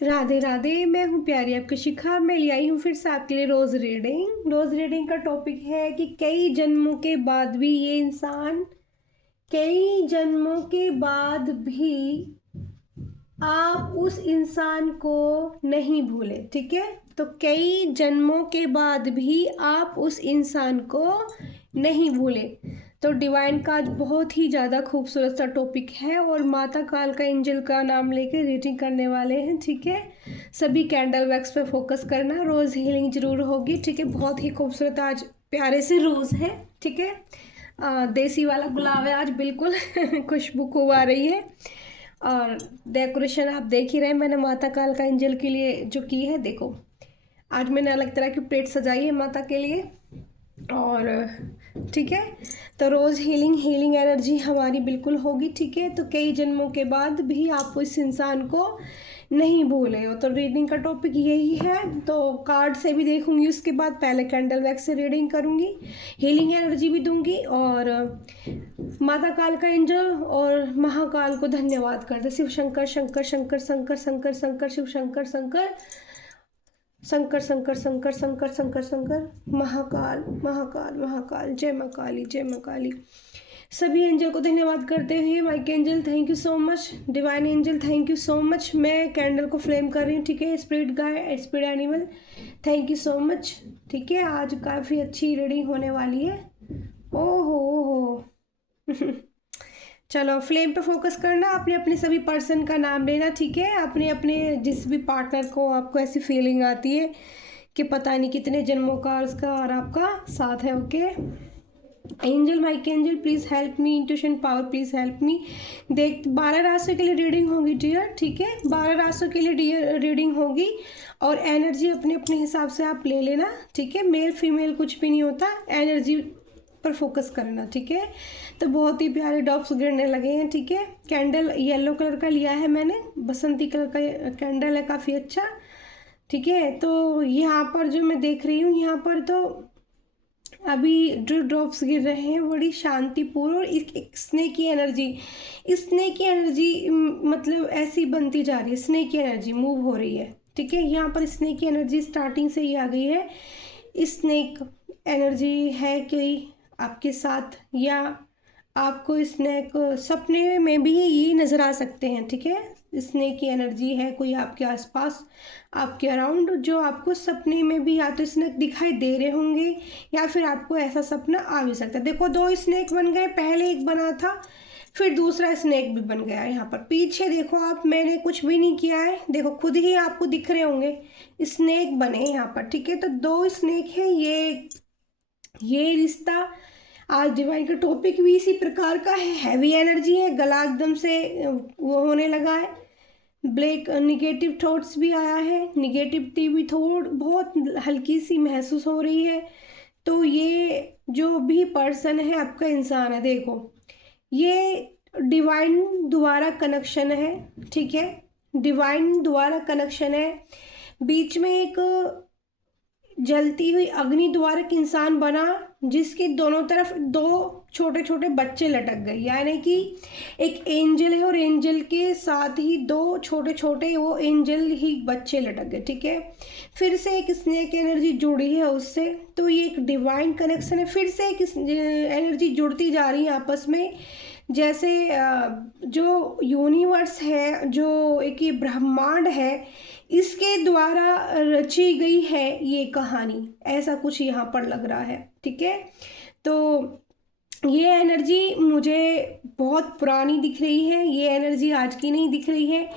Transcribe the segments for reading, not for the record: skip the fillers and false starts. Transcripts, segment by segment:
राधे राधे। मैं हूँ प्यारी आपकी शिखा। मैं ले आई हूँ फिर से आपके लिए रोज़ रीडिंग का टॉपिक है कि कई जन्मों के बाद भी ये इंसान, कई जन्मों के बाद भी आप उस इंसान को नहीं भूले। ठीक है, तो कई जन्मों के बाद भी आप उस इंसान को नहीं भूले। तो डिवाइन का आज बहुत ही ज़्यादा खूबसूरत सा टॉपिक है और माता काल का एंजल का नाम लेके रीडिंग करने वाले हैं। ठीक है, सभी कैंडल वैक्स पे फोकस करना, रोज़ हीलिंग जरूर होगी। ठीक है, बहुत ही खूबसूरत आज प्यारे से रोज़ है। ठीक है, देसी वाला गुलाब है आज, बिल्कुल खुशबू खूब आ रही है। और डेकोरेशन आप देख ही रहे हैं, मैंने माता काल का एंजल के लिए जो की है। देखो, आज मैंने अलग तरह की प्लेट सजाई है माता के लिए। और ठीक है, तो रोज़ हीलिंग एनर्जी हमारी बिल्कुल होगी। ठीक है, तो कई जन्मों के बाद भी आप उस इंसान को नहीं भूले हो। तो रीडिंग का टॉपिक यही है। तो कार्ड से भी देखूंगी, उसके बाद पहले कैंडल वैक्स से रीडिंग करूंगी, हीलिंग एनर्जी भी दूंगी और माता काल का एंजल और महाकाल को धन्यवाद करते। शिव शंकर शंकर शंकर शंकर शंकर शंकर शिव शंकर शंकर शंकर शंकर शंकर शंकर शंकर शंकर महाकाल महाकाल महाकाल। जय माँ काली, जय माँ काली। सभी एंजल को धन्यवाद करते हुए, Mike angel thank you so much, divine angel thank you so much. मैं कैंडल को फ्लेम कर रही हूँ। ठीक है, spirit guide, spirit animal thank you so much. ठीक है, आज काफ़ी अच्छी रीडिंग होने वाली है। ओहो चलो, फ्लेम पे फोकस करना, अपने अपने सभी पर्सन का नाम लेना। ठीक है, अपने अपने जिस भी पार्टनर को आपको ऐसी फीलिंग आती है कि पता नहीं कितने जन्मों का उसका और आपका साथ है। Okay, angel, Mike angel please help me, intuition power please help me. देख, 12 राशियों के लिए रीडिंग होगी डियर। ठीक है, 12 राशियों के लिए रीडिंग होगी और एनर्जी अपने अपने हिसाब से आप ले लेना। ठीक है, मेल फीमेल कुछ भी नहीं होता, एनर्जी पर फोकस करना। ठीक है, तो बहुत ही प्यारे ड्रॉप्स गिरने लगे हैं। ठीक है, कैंडल येलो कलर का लिया है मैंने, बसंती कलर का कैंडल है, काफ़ी अच्छा। ठीक है, तो यहाँ पर जो मैं देख रही हूँ, यहाँ पर तो अभी जो ड्रॉप्स गिर रहे हैं बड़ी शांतिपूर्ण और एक स्नेक की एनर्जी, स्नेक की एनर्जी मतलब ऐसी बनती जा रही है, स्नेक की एनर्जी मूव हो रही है। ठीक है, यहाँ पर स्नेक की एनर्जी स्टार्टिंग से ही आ गई है। स्नेक एनर्जी है कोई आपके साथ, या आपको स्नेक सपने में भी ये नज़र आ सकते हैं। ठीक है, स्नेक की एनर्जी है कोई आपके आसपास, आपके अराउंड, जो आपको सपने में भी या तो स्नेक दिखाई दे रहे होंगे या फिर आपको ऐसा सपना आ भी सकता है। देखो, 2 स्नेक बन गए, पहले एक बना था, फिर दूसरा स्नेक भी बन गया। यहाँ पर पीछे देखो आप, मैंने कुछ भी नहीं किया है, देखो खुद ही आपको दिख रहे होंगे स्नेक बने यहाँ पर। ठीक है, तो 2 स्नेक है। ये रिश्ता आज डिवाइन का टॉपिक भी इसी प्रकार का है, हैवी एनर्जी है, गला एकदम से वो होने लगा है, ब्लैक निगेटिव थॉट्स भी आया है, निगेटिविटी भी बहुत हल्की सी महसूस हो रही है। तो ये जो भी पर्सन है आपका इंसान है, देखो ये डिवाइन द्वारा कनेक्शन है। ठीक है, डिवाइन द्वारा कनेक्शन है, बीच में एक जलती हुई अग्नि द्वारा एक इंसान बना जिसके दोनों तरफ 2 छोटे छोटे बच्चे लटक गए, यानी कि एक एंजल है और एंजल के साथ ही 2 छोटे छोटे वो एंजल ही बच्चे लटक गए। ठीक है, फिर से एक स्नेक एनर्जी जुड़ी है उससे, तो ये एक डिवाइन कनेक्शन है। फिर से एक एनर्जी जुड़ती जा रही है आपस में, जैसे जो यूनिवर्स है, जो एक ये ब्रह्मांड है, इसके द्वारा रची गई है ये कहानी, ऐसा कुछ यहाँ पर लग रहा है। ठीक है, तो ये एनर्जी मुझे बहुत पुरानी दिख रही है, ये एनर्जी आज की नहीं दिख रही है।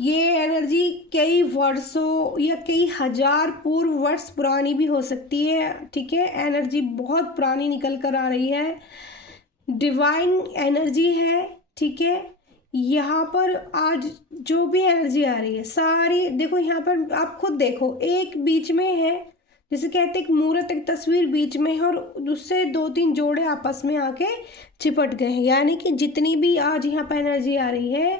ये एनर्जी कई वर्षों या कई हजार पूर्व वर्ष पुरानी भी हो सकती है। ठीक है, एनर्जी बहुत पुरानी निकल कर आ रही है, डिवाइन एनर्जी है। ठीक है, यहाँ पर आज जो भी एनर्जी आ रही है सारी, देखो यहाँ पर आप खुद देखो, एक बीच में है, जैसे कहते एक मूर्त, एक तस्वीर बीच में है और उससे 2-3 जोड़े आपस में आके चिपट गए हैं। यानी कि जितनी भी आज यहाँ पर एनर्जी आ रही है,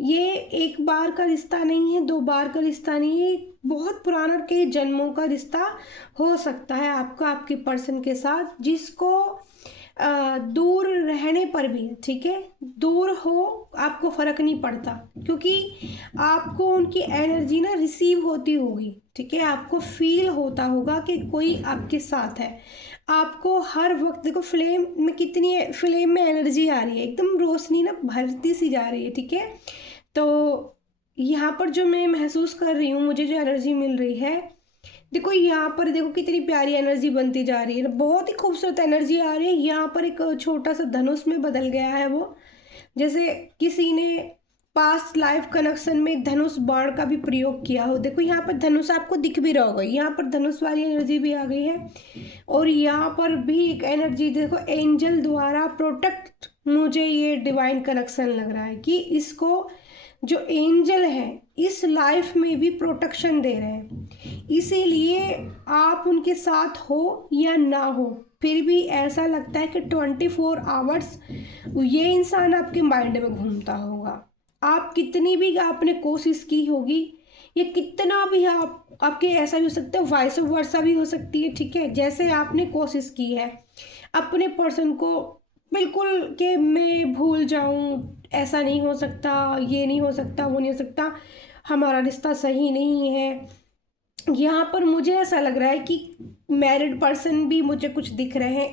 ये एक बार का रिश्ता नहीं है, 2 बार का रिश्ता नहीं है, बहुत पुराना कई जन्मों का रिश्ता हो सकता है आपका आपके पर्सन के साथ, जिसको दूर रहने पर भी, ठीक है, दूर हो आपको फ़र्क नहीं पड़ता, क्योंकि आपको उनकी एनर्जी ना रिसीव होती होगी, ठीक है, आपको फील होता होगा कि कोई आपके साथ है। आपको हर वक्त देखो फ्लेम में कितनी फ्लेम में एनर्जी आ रही है, एकदम रोशनी ना भरती सी जा रही है, ठीक है। तो यहाँ पर जो मैं महसूस कर रही हूँ, मुझे जो एनर्जी मिल रही है, देखो यहाँ पर देखो कितनी प्यारी एनर्जी बनती जा रही है, बहुत ही खूबसूरत एनर्जी आ रही है। यहाँ पर एक छोटा सा धनुष में बदल गया है वो, जैसे किसी ने पास्ट लाइफ कनेक्शन में धनुष बाण का भी प्रयोग किया हो। देखो यहाँ पर धनुष आपको दिख भी रहा होगा, यहाँ पर धनुष वाली एनर्जी भी आ गई है। और यहाँ पर भी एक एनर्जी देखो एंजल द्वारा प्रोटेक्ट, मुझे ये डिवाइन कनेक्शन लग रहा है कि इसको जो एंजल है इस लाइफ में भी प्रोटेक्शन दे रहे हैं। इसीलिए आप उनके साथ हो या ना हो, फिर भी ऐसा लगता है कि 24 आवर्स ये इंसान आपके माइंड में घूमता होगा। आप कितनी भी आपने कोशिश की होगी, ये कितना भी आपके ऐसा भी हो सकता है, वाइस वर्सा भी हो सकती है, ठीक है। जैसे आपने कोशिश की है अपने पर्सन को बिल्कुल कि मैं भूल जाऊं, ऐसा नहीं हो सकता, ये नहीं हो सकता, वो नहीं हो सकता, हमारा रिश्ता सही नहीं है। यहाँ पर मुझे ऐसा लग रहा है कि मैरिड पर्सन भी मुझे कुछ दिख रहे हैं,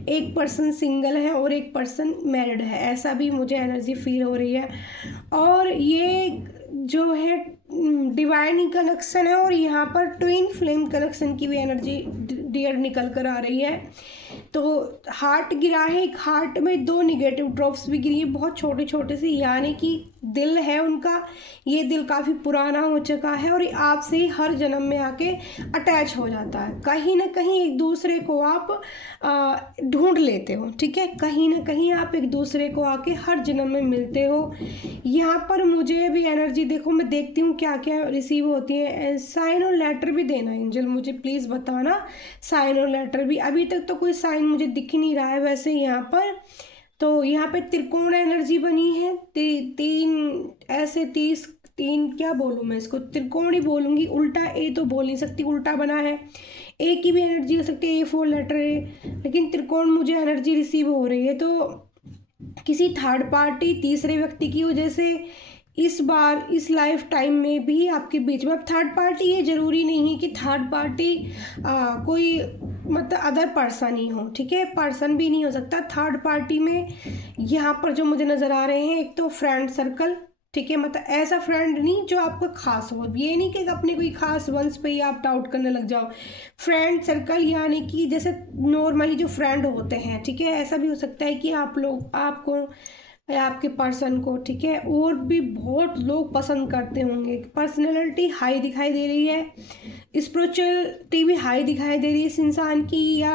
एक पर्सन सिंगल है और एक पर्सन मैरिड है, ऐसा भी मुझे एनर्जी फील हो रही है। और ये जो है डिवाइन कनेक्शन है, और यहाँ पर ट्विन फ्लेम कनेक्शन की भी एनर्जी डियर निकल कर आ रही है। तो हार्ट गिरा है, एक हार्ट में 2 निगेटिव ड्रॉप्स भी गिरी है, बहुत छोटे छोटे से, यानी कि दिल है उनका, ये दिल काफ़ी पुराना हो चुका है और आपसे ही हर जन्म में आके अटैच हो जाता है। कहीं ना कहीं एक दूसरे को आप ढूंढ लेते हो, ठीक है, कहीं ना कहीं आप एक दूसरे को आके हर जन्म में मिलते हो। यहाँ पर मुझे भी एनर्जी देखो, मैं देखती हूँ क्या क्या रिसीव होती है। साइन और लेटर भी देना एंजल, मुझे प्लीज़ बताना साइन और लेटर भी। अभी तक तो कोई साइन मुझे दिख नहीं रहा है वैसे यहाँ पर। तो यहाँ पे त्रिकोण एनर्जी बनी है, तीन ऐसे 3 क्या बोलूँ मैं इसको, त्रिकोण ही बोलूँगी, उल्टा ए तो बोल नहीं सकती, उल्टा बना है। ए की भी एनर्जी हो सकती है, A4 लेटर है, लेकिन त्रिकोण मुझे एनर्जी रिसीव हो रही है। तो किसी थर्ड पार्टी, तीसरे व्यक्ति की वजह से इस बार इस लाइफ टाइम में भी आपके बीच में, अब थर्ड पार्टी ये ज़रूरी नहीं है कि थर्ड पार्टी कोई मतलब अदर पर्सन ही हो, ठीक है, पर्सन भी नहीं हो सकता थर्ड पार्टी में। यहाँ पर जो मुझे नज़र आ रहे हैं, एक तो फ्रेंड सर्कल, ठीक है, मतलब ऐसा फ्रेंड नहीं जो आपको खास हो, ये नहीं कि अपने कोई खास वंश पे ही आप डाउट करने लग जाओ। फ्रेंड सर्कल यानी कि जैसे नॉर्मली जो फ्रेंड होते हैं, ठीक है, ऐसा भी हो सकता है कि आप लोग आपको या आपके पर्सन को, ठीक है, और भी बहुत लोग पसंद करते होंगे। पर्सनैलिटी हाई दिखाई दे रही है, स्पिरिचुअलिटी भी हाई दिखाई दे रही है इस इंसान की, या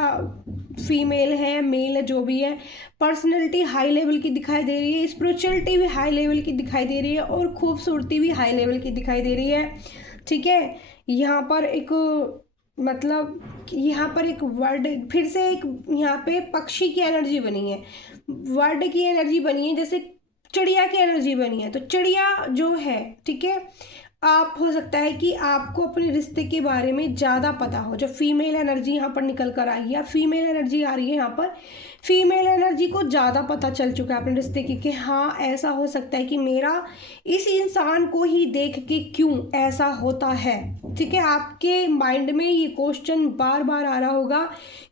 फीमेल है मेल है जो भी है, पर्सनैलिटी हाई लेवल की दिखाई दे रही है, स्पिरिचुअलिटी भी हाई लेवल की दिखाई दे रही है, और खूबसूरती भी हाई लेवल की दिखाई दे रही है, ठीक है। यहाँ पर एक मतलब यहाँ पर एक वर्ड फिर से एक यहाँ पे पक्षी की एनर्जी बनी है, वर्ड की एनर्जी बनी है, जैसे चिड़िया की एनर्जी बनी है। तो चिड़िया जो है, ठीक है, आप हो सकता है कि आपको अपने रिश्ते के बारे में ज़्यादा पता हो, जो फीमेल एनर्जी यहाँ पर निकल कर आई है, या फीमेल एनर्जी आ रही है यहाँ पर, फीमेल एनर्जी को ज़्यादा पता चल चुका है अपने रिश्ते की कि हाँ ऐसा हो सकता है कि मेरा इस इंसान को ही देख के क्यों ऐसा होता है, ठीक है। आपके माइंड में ये क्वेश्चन बार बार आ रहा होगा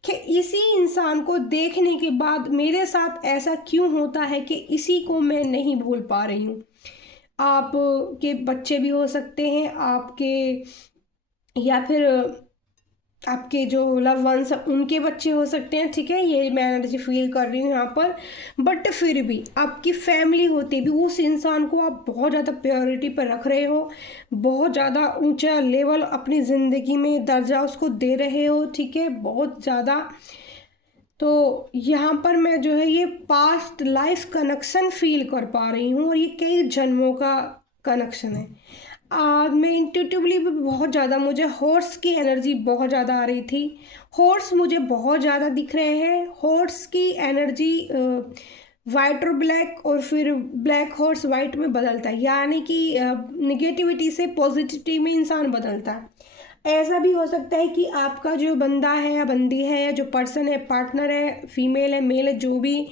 कि इसी इंसान को देखने के बाद मेरे साथ ऐसा क्यों होता है कि इसी को मैं नहीं भूल पा रही हूँ। आपके बच्चे भी हो सकते हैं, आपके या फिर आपके जो लव वंस उनके बच्चे हो सकते हैं, ठीक है, ये मैं एनर्जी फील कर रही हूँ यहाँ पर। बट फिर भी आपकी फैमिली होती भी उस इंसान को आप बहुत ज़्यादा प्रायोरिटी पर रख रहे हो, बहुत ज़्यादा ऊंचा लेवल अपनी ज़िंदगी में दर्जा उसको दे रहे हो, ठीक है, बहुत ज़्यादा। तो यहाँ पर मैं जो है ये पास्ट लाइफ कनेक्शन फील कर पा रही हूँ, और ये कई जन्मों का कनेक्शन है। मैं इंट्यूटिवली भी बहुत ज़्यादा, मुझे हॉर्स की एनर्जी बहुत ज़्यादा आ रही थी, हॉर्स मुझे बहुत ज़्यादा दिख रहे हैं। हॉर्स की एनर्जी वाइट और ब्लैक, और फिर ब्लैक हॉर्स वाइट में बदलता है, यानी कि निगेटिविटी से पॉजिटिविटी में इंसान बदलता है। ऐसा भी हो सकता है कि आपका जो बंदा है या बंदी है या जो पर्सन है, पार्टनर है, फीमेल है, मेल है, जो भी,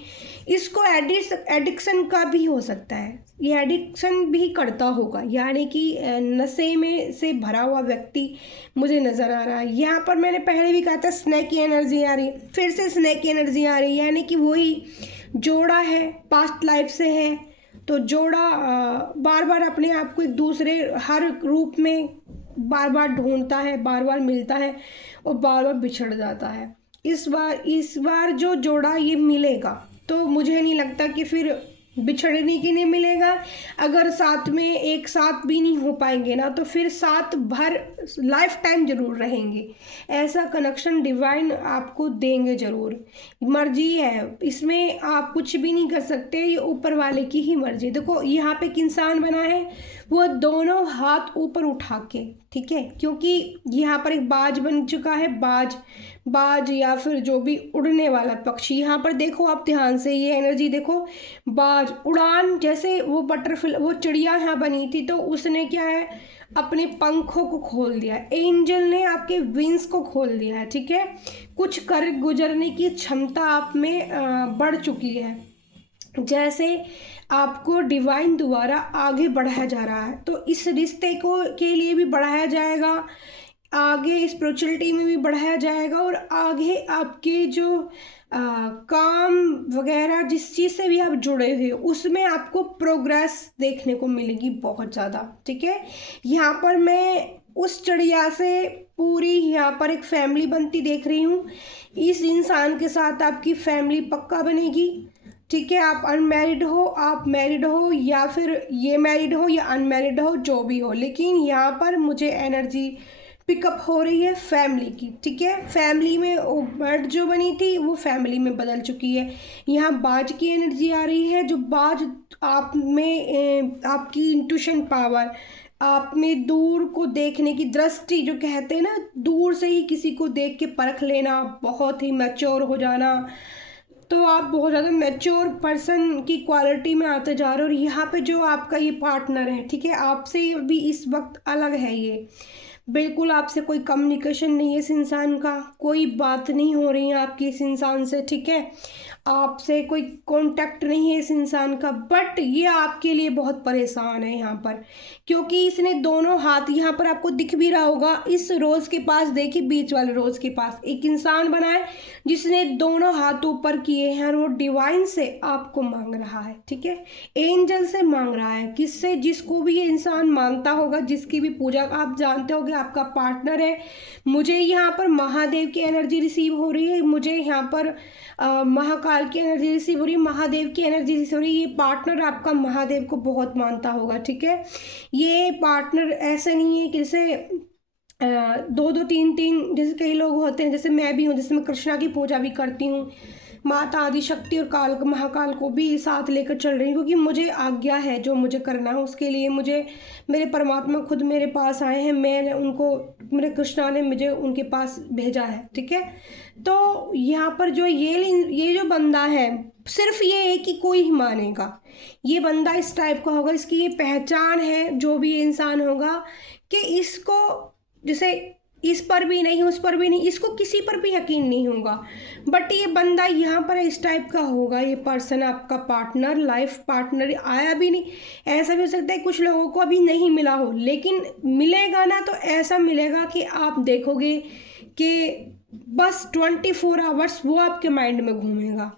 इसको एडिक्शन का भी हो सकता है, ये एडिक्शन भी करता होगा, यानी कि नशे में से भरा हुआ व्यक्ति मुझे नज़र आ रहा है। यहाँ पर मैंने पहले भी कहा था स्नेक की एनर्जी आ रही, फिर से स्नेक की एनर्जी आ रही, यानी कि वही जोड़ा है, पास्ट लाइफ से है। तो जोड़ा बार बार अपने आप को एक दूसरे हर रूप में बार बार ढूंढता है, बार बार मिलता है और बार बार बिछड़ जाता है। इस बार जो जोड़ा ये मिलेगा तो मुझे नहीं लगता कि फिर बिछड़ने के लिए मिलेगा। अगर साथ में एक साथ भी नहीं हो पाएंगे ना, तो फिर साथ भर लाइफ टाइम जरूर रहेंगे। ऐसा कनेक्शन डिवाइन आपको देंगे जरूर। मर्जी है, इसमें आप कुछ भी नहीं कर सकते, ये ऊपर वाले की ही मर्जी। देखो यहाँ पे एक इंसान बना है, वो दोनों हाथ ऊपर उठा के, ठीक है, क्योंकि यहाँ पर एक बाज बन चुका है, बाज या फिर जो भी उड़ने वाला पक्षी। यहाँ पर देखो आप ध्यान से, ये एनर्जी देखो, बाज, उड़ान, जैसे वो बटरफ्लाई, वो चिड़िया यहाँ बनी थी, तो उसने क्या है, अपने पंखों को खोल दिया, एंजल ने आपके विंग्स को खोल दिया है, ठीक है। कुछ कर गुजरने की क्षमता आप में बढ़ चुकी है, जैसे आपको डिवाइन द्वारा आगे बढ़ाया जा रहा है। तो इस रिश्ते को के लिए भी बढ़ाया जाएगा, आगे स्पिरिचुअलिटी में भी बढ़ाया जाएगा, और आगे आपके जो काम वगैरह जिस चीज़ से भी आप जुड़े हुए उसमें आपको प्रोग्रेस देखने को मिलेगी बहुत ज़्यादा, ठीक है। यहाँ पर मैं उस चिड़िया से पूरी यहाँ पर एक फैमिली बनती देख रही हूँ। इस इंसान के साथ आपकी फैमिली पक्का बनेगी, ठीक है। आप अनमैरिड हो, आप मैरिड हो, या फिर ये मैरिड हो या अनमैरिड हो, जो भी हो, लेकिन यहाँ पर मुझे एनर्जी पिकअप हो रही है फैमिली की, ठीक है। फैमिली में वो बर्ड जो बनी थी वो फैमिली में बदल चुकी है। यहाँ बाज की एनर्जी आ रही है, जो बाज आप में आपकी इंट्यूशन पावर, आप में दूर को देखने की दृष्टि, जो कहते हैं ना, दूर से ही किसी को देख के परख लेना, बहुत ही मैच्योर हो जाना, तो आप बहुत ज़्यादा मैच्योर पर्सन की क्वालिटी में आते जा रहे हो। और यहाँ पे जो आपका ये पार्टनर है, ठीक है, आपसे भी इस वक्त अलग है, ये बिल्कुल आपसे कोई कम्युनिकेशन नहीं है, इस इंसान का कोई बात नहीं हो रही है आपकी इस इंसान से, ठीक है, आपसे कोई कांटेक्ट नहीं है इस इंसान का। बट ये आपके लिए बहुत परेशान है यहाँ पर, क्योंकि इसने दोनों हाथ, यहाँ पर आपको दिख भी रहा होगा, इस रोज़ के पास देखिए, बीच वाले रोज़ के पास एक इंसान बना है जिसने दोनों हाथ ऊपर किए हैं, और वो डिवाइन से आपको मांग रहा है, ठीक है, एंजल से मांग रहा है। किससे? जिसको भी ये इंसान मानता होगा, जिसकी भी पूजा आप जानते होगे आपका पार्टनर है। मुझे यहाँ पर महादेव की एनर्जी रिसीव हो रही है, मुझे यहाँ पर महाकाल की एनर्जी रिसीव हो रही है, महादेव की एनर्जी रिसीव हो रही है। ये पार्टनर आपका महादेव को बहुत मानता होगा, ठीक है। ये पार्टनर ऐसा नहीं है कि जैसे दो दो तीन तीन, जैसे कई लोग होते हैं, जैसे मैं भी हूँ, जैसे मैं कृष्णा की पूजा भी करती हूँ, माता आदि शक्ति और काल महाकाल को भी साथ लेकर चल रही हूँ, क्योंकि मुझे आज्ञा है जो मुझे करना है, उसके लिए मुझे मेरे परमात्मा खुद मेरे पास आए हैं, मैं उनको, मेरे कृष्णा ने मुझे उनके पास भेजा है, ठीक है। तो यहाँ पर जो ये जो बंदा है, सिर्फ ये है कि कोई ही मानेगा, ये बंदा इस टाइप का होगा, इसकी ये पहचान है, जो भी इंसान होगा, कि इसको जैसे इस पर भी नहीं, उस पर भी नहीं, इसको किसी पर भी यकीन नहीं होगा। बट ये बंदा यहाँ पर इस टाइप का होगा, ये पर्सन आपका पार्टनर, लाइफ पार्टनर आया भी नहीं। ऐसा भी हो सकता है कुछ लोगों को अभी नहीं मिला हो, लेकिन मिलेगा ना, तो ऐसा मिलेगा कि आप देखोगे कि बस 24 आवर्स वो आपके माइंड में घूमेगा,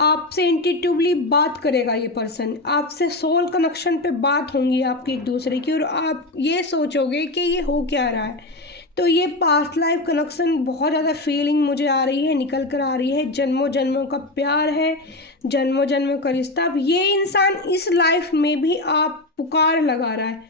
आपसे इंट्यूटिवली बात करेगा ये पर्सन, आपसे सोल कनेक्शन पे बात होंगी आपकी एक दूसरे की, और आप ये सोचोगे कि ये हो क्या रहा है। तो ये पास्ट लाइफ कनेक्शन बहुत ज़्यादा फीलिंग मुझे आ रही है, निकल कर आ रही है, जन्मों जन्मों का प्यार है, जन्मों जन्मों का रिश्ता। अब ये इंसान इस लाइफ में भी आप पुकार लगा रहा है,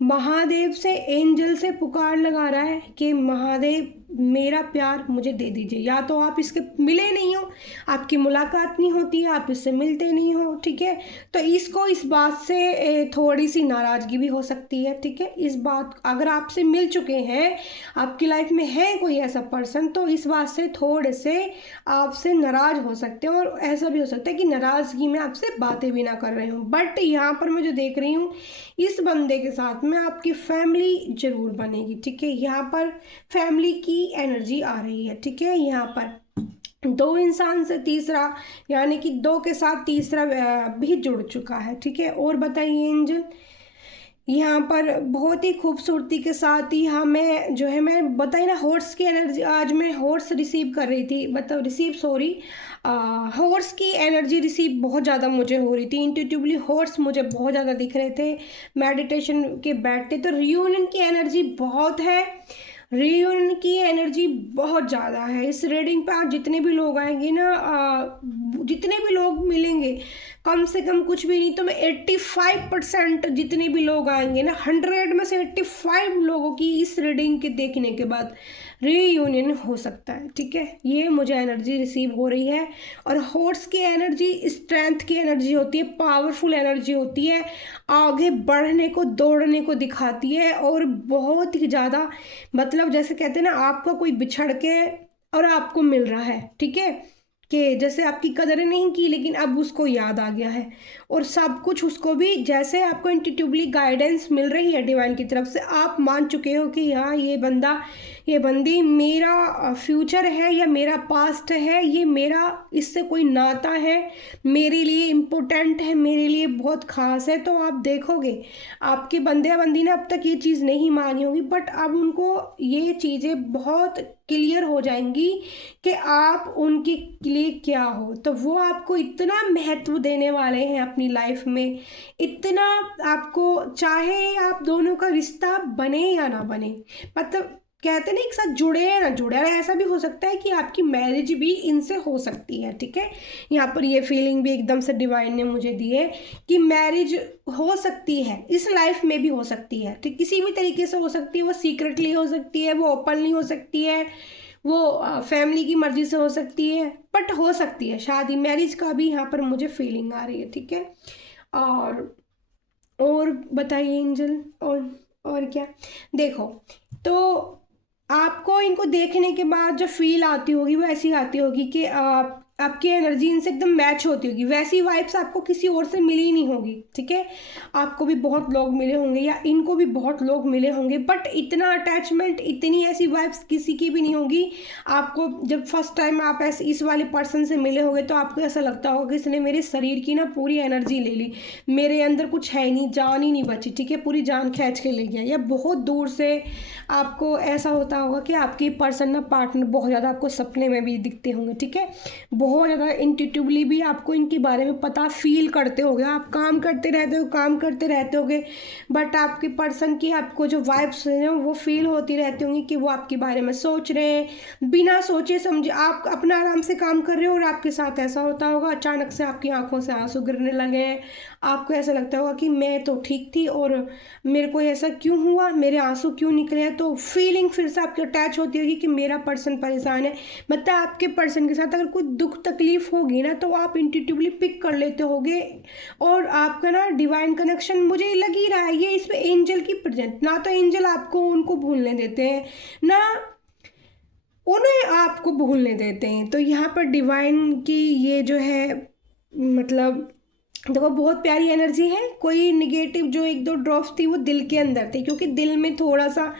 महादेव से, एंजल से पुकार लगा रहा है कि महादेव मेरा प्यार मुझे दे दीजिए। या तो आप इसके मिले नहीं हो, आपकी मुलाकात नहीं होती है, आप इससे मिलते नहीं हो, ठीक है। तो इसको इस बात से थोड़ी सी नाराज़गी भी हो सकती है, ठीक है। इस बात अगर आपसे मिल चुके हैं, आपकी लाइफ में है कोई ऐसा पर्सन, तो इस बात से थोड़े से आपसे नाराज़ हो सकते हैं, और ऐसा भी हो सकता है कि नाराज़गी में आपसे बातें भी ना कर रहे हो। बट यहाँ पर मैं जो देख रही हूँ, इस बंदे के साथ में आपकी फैमिली ज़रूर बनेगी, ठीक है। यहाँ पर फैमिली की एनर्जी आ रही है, ठीक है। यहाँ पर दो इंसान से तीसरा, यानी कि दो के साथ तीसरा भी जुड़ चुका है, ठीक है। और बताइए एंजल, यहाँ पर बहुत ही खूबसूरती के साथ ही हमें जो है, मैं बताई ना हॉर्स की एनर्जी, आज मैं हॉर्स रिसीव कर रही थी, मतलब रिसीव सॉरी, हॉर्स की एनर्जी रिसीव बहुत ज़्यादा मुझे हो रही थी। इंट्यूटिवली हॉर्स मुझे बहुत ज़्यादा दिख रहे थे मेडिटेशन के बैठते। तो रियूनियन की एनर्जी बहुत है, रियूनियन की एनर्जी बहुत ज़्यादा है। इस रीडिंग पे आज जितने भी लोग आएंगे ना, जितने भी लोग मिलेंगे, कम से कम कुछ भी नहीं तो मैं 85% जितने भी लोग आएंगे ना, 100 में से 85 लोगों की इस रीडिंग के देखने के बाद रीयूनियन हो सकता है, ठीक है। ये मुझे एनर्जी रिसीव हो रही है। और हॉर्स की एनर्जी स्ट्रेंथ की एनर्जी होती है, पावरफुल एनर्जी होती है, आगे बढ़ने को, दौड़ने को दिखाती है, और बहुत ही ज़्यादा, मतलब जैसे कहते हैं ना, आपका कोई बिछड़ के और आपको मिल रहा है, ठीक है, कि जैसे आपकी कदर नहीं की लेकिन अब उसको याद आ गया है, और सब कुछ उसको भी, जैसे आपको इंट्यूटिवली गाइडेंस मिल रही है डिवाइन की तरफ से, आप मान चुके हो कि हाँ ये बंदा, ये बंदी मेरा फ्यूचर है या मेरा पास्ट है, ये मेरा इससे कोई नाता है, मेरे लिए इम्पोर्टेंट है, मेरे लिए बहुत ख़ास है। तो आप देखोगे आपके बंदे या बंदी ने अब तक ये चीज़ नहीं मानी होगी, बट अब उनको ये चीज़ें बहुत क्लियर हो जाएंगी कि आप उनके लिए क्या हो। तो वो आपको इतना महत्व देने वाले हैं अपनी लाइफ में, इतना आपको, चाहे आप दोनों का रिश्ता बने या ना बने, मतलब कहते हैं ना एक साथ जुड़े या ना जुड़े, और ऐसा भी हो सकता है कि आपकी मैरिज भी इनसे हो सकती है, ठीक है। यहाँ पर ये फीलिंग भी एकदम से डिवाइन ने मुझे दी है कि मैरिज हो सकती है, इस लाइफ में भी हो सकती है, ठीक, किसी भी तरीके से हो सकती है। वो सीक्रेटली हो सकती है, वो ओपनली हो सकती है, वो फैमिली की मर्जी से हो सकती है, बट हो सकती है शादी, मैरिज का भी यहाँ पर मुझे फीलिंग आ रही है, ठीक है। और बताइए एंजल, और क्या। देखो, तो आपको इनको देखने के बाद जो फील आती होगी वो ऐसी आती होगी कि आपकी एनर्जी इनसे एकदम मैच होती होगी, वैसी वाइब्स आपको किसी और से मिली नहीं होगी, ठीक है। आपको भी बहुत लोग मिले होंगे या इनको भी बहुत लोग मिले होंगे, बट इतना अटैचमेंट, इतनी ऐसी वाइब्स किसी की भी नहीं होगी। आपको जब फर्स्ट टाइम आप ऐसे इस वाले पर्सन से मिले होंगे तो आपको ऐसा लगता होगा कि इसने मेरे शरीर की ना पूरी एनर्जी ले ली, मेरे अंदर कुछ है नहीं, जान ही नहीं बची, ठीक है, पूरी जान खींच के ले गया। या बहुत दूर से आपको ऐसा होता होगा कि आपकी पर्सन ना, पार्टनर बहुत ज़्यादा आपको सपने में भी दिखते होंगे, ठीक है, बहुत ज़्यादा इंट्यूटिवली भी आपको इनके बारे में पता, फील करते होगे, आप काम करते रहते होगे, बट आपके पर्सन की आपको जो वाइब्स हैं वो फील होती रहती होंगी कि वो आपके बारे में सोच रहे हैं, बिना सोचे समझे आप अपना आराम से काम कर रहे हो, और आपके साथ ऐसा होता होगा अचानक से आपकी आंखों से आंसू गिरने लगे हैं, आपको ऐसा लगता होगा कि मैं तो ठीक थी और मेरे को ऐसा क्यों हुआ, मेरे आंसू क्यों निकले हैं। तो फीलिंग फिर से आपकी अटैच होती होगी कि मेरा पर्सन परेशान है, मतलब आपके पर्सन के साथ अगर कोई दुख तकलीफ होगी ना तो आप इंट्यूटिवली पिक कर लेते होगे, और आपका ना डिवाइन कनेक्शन मुझे लग ही रहा है ये इसमें एंजल की प्रेजेंट, ना तो एंजल आपको उनको भूलने देते हैं ना उन्हें आपको भूलने देते हैं। तो यहाँ पर डिवाइन की ये जो है, मतलब देखो बहुत प्यारी एनर्जी है। कोई निगेटिव जो एक दो ड्रॉप्स थी वो दिल के अंदर थी, क्योंकि दिल में थोड़ा सा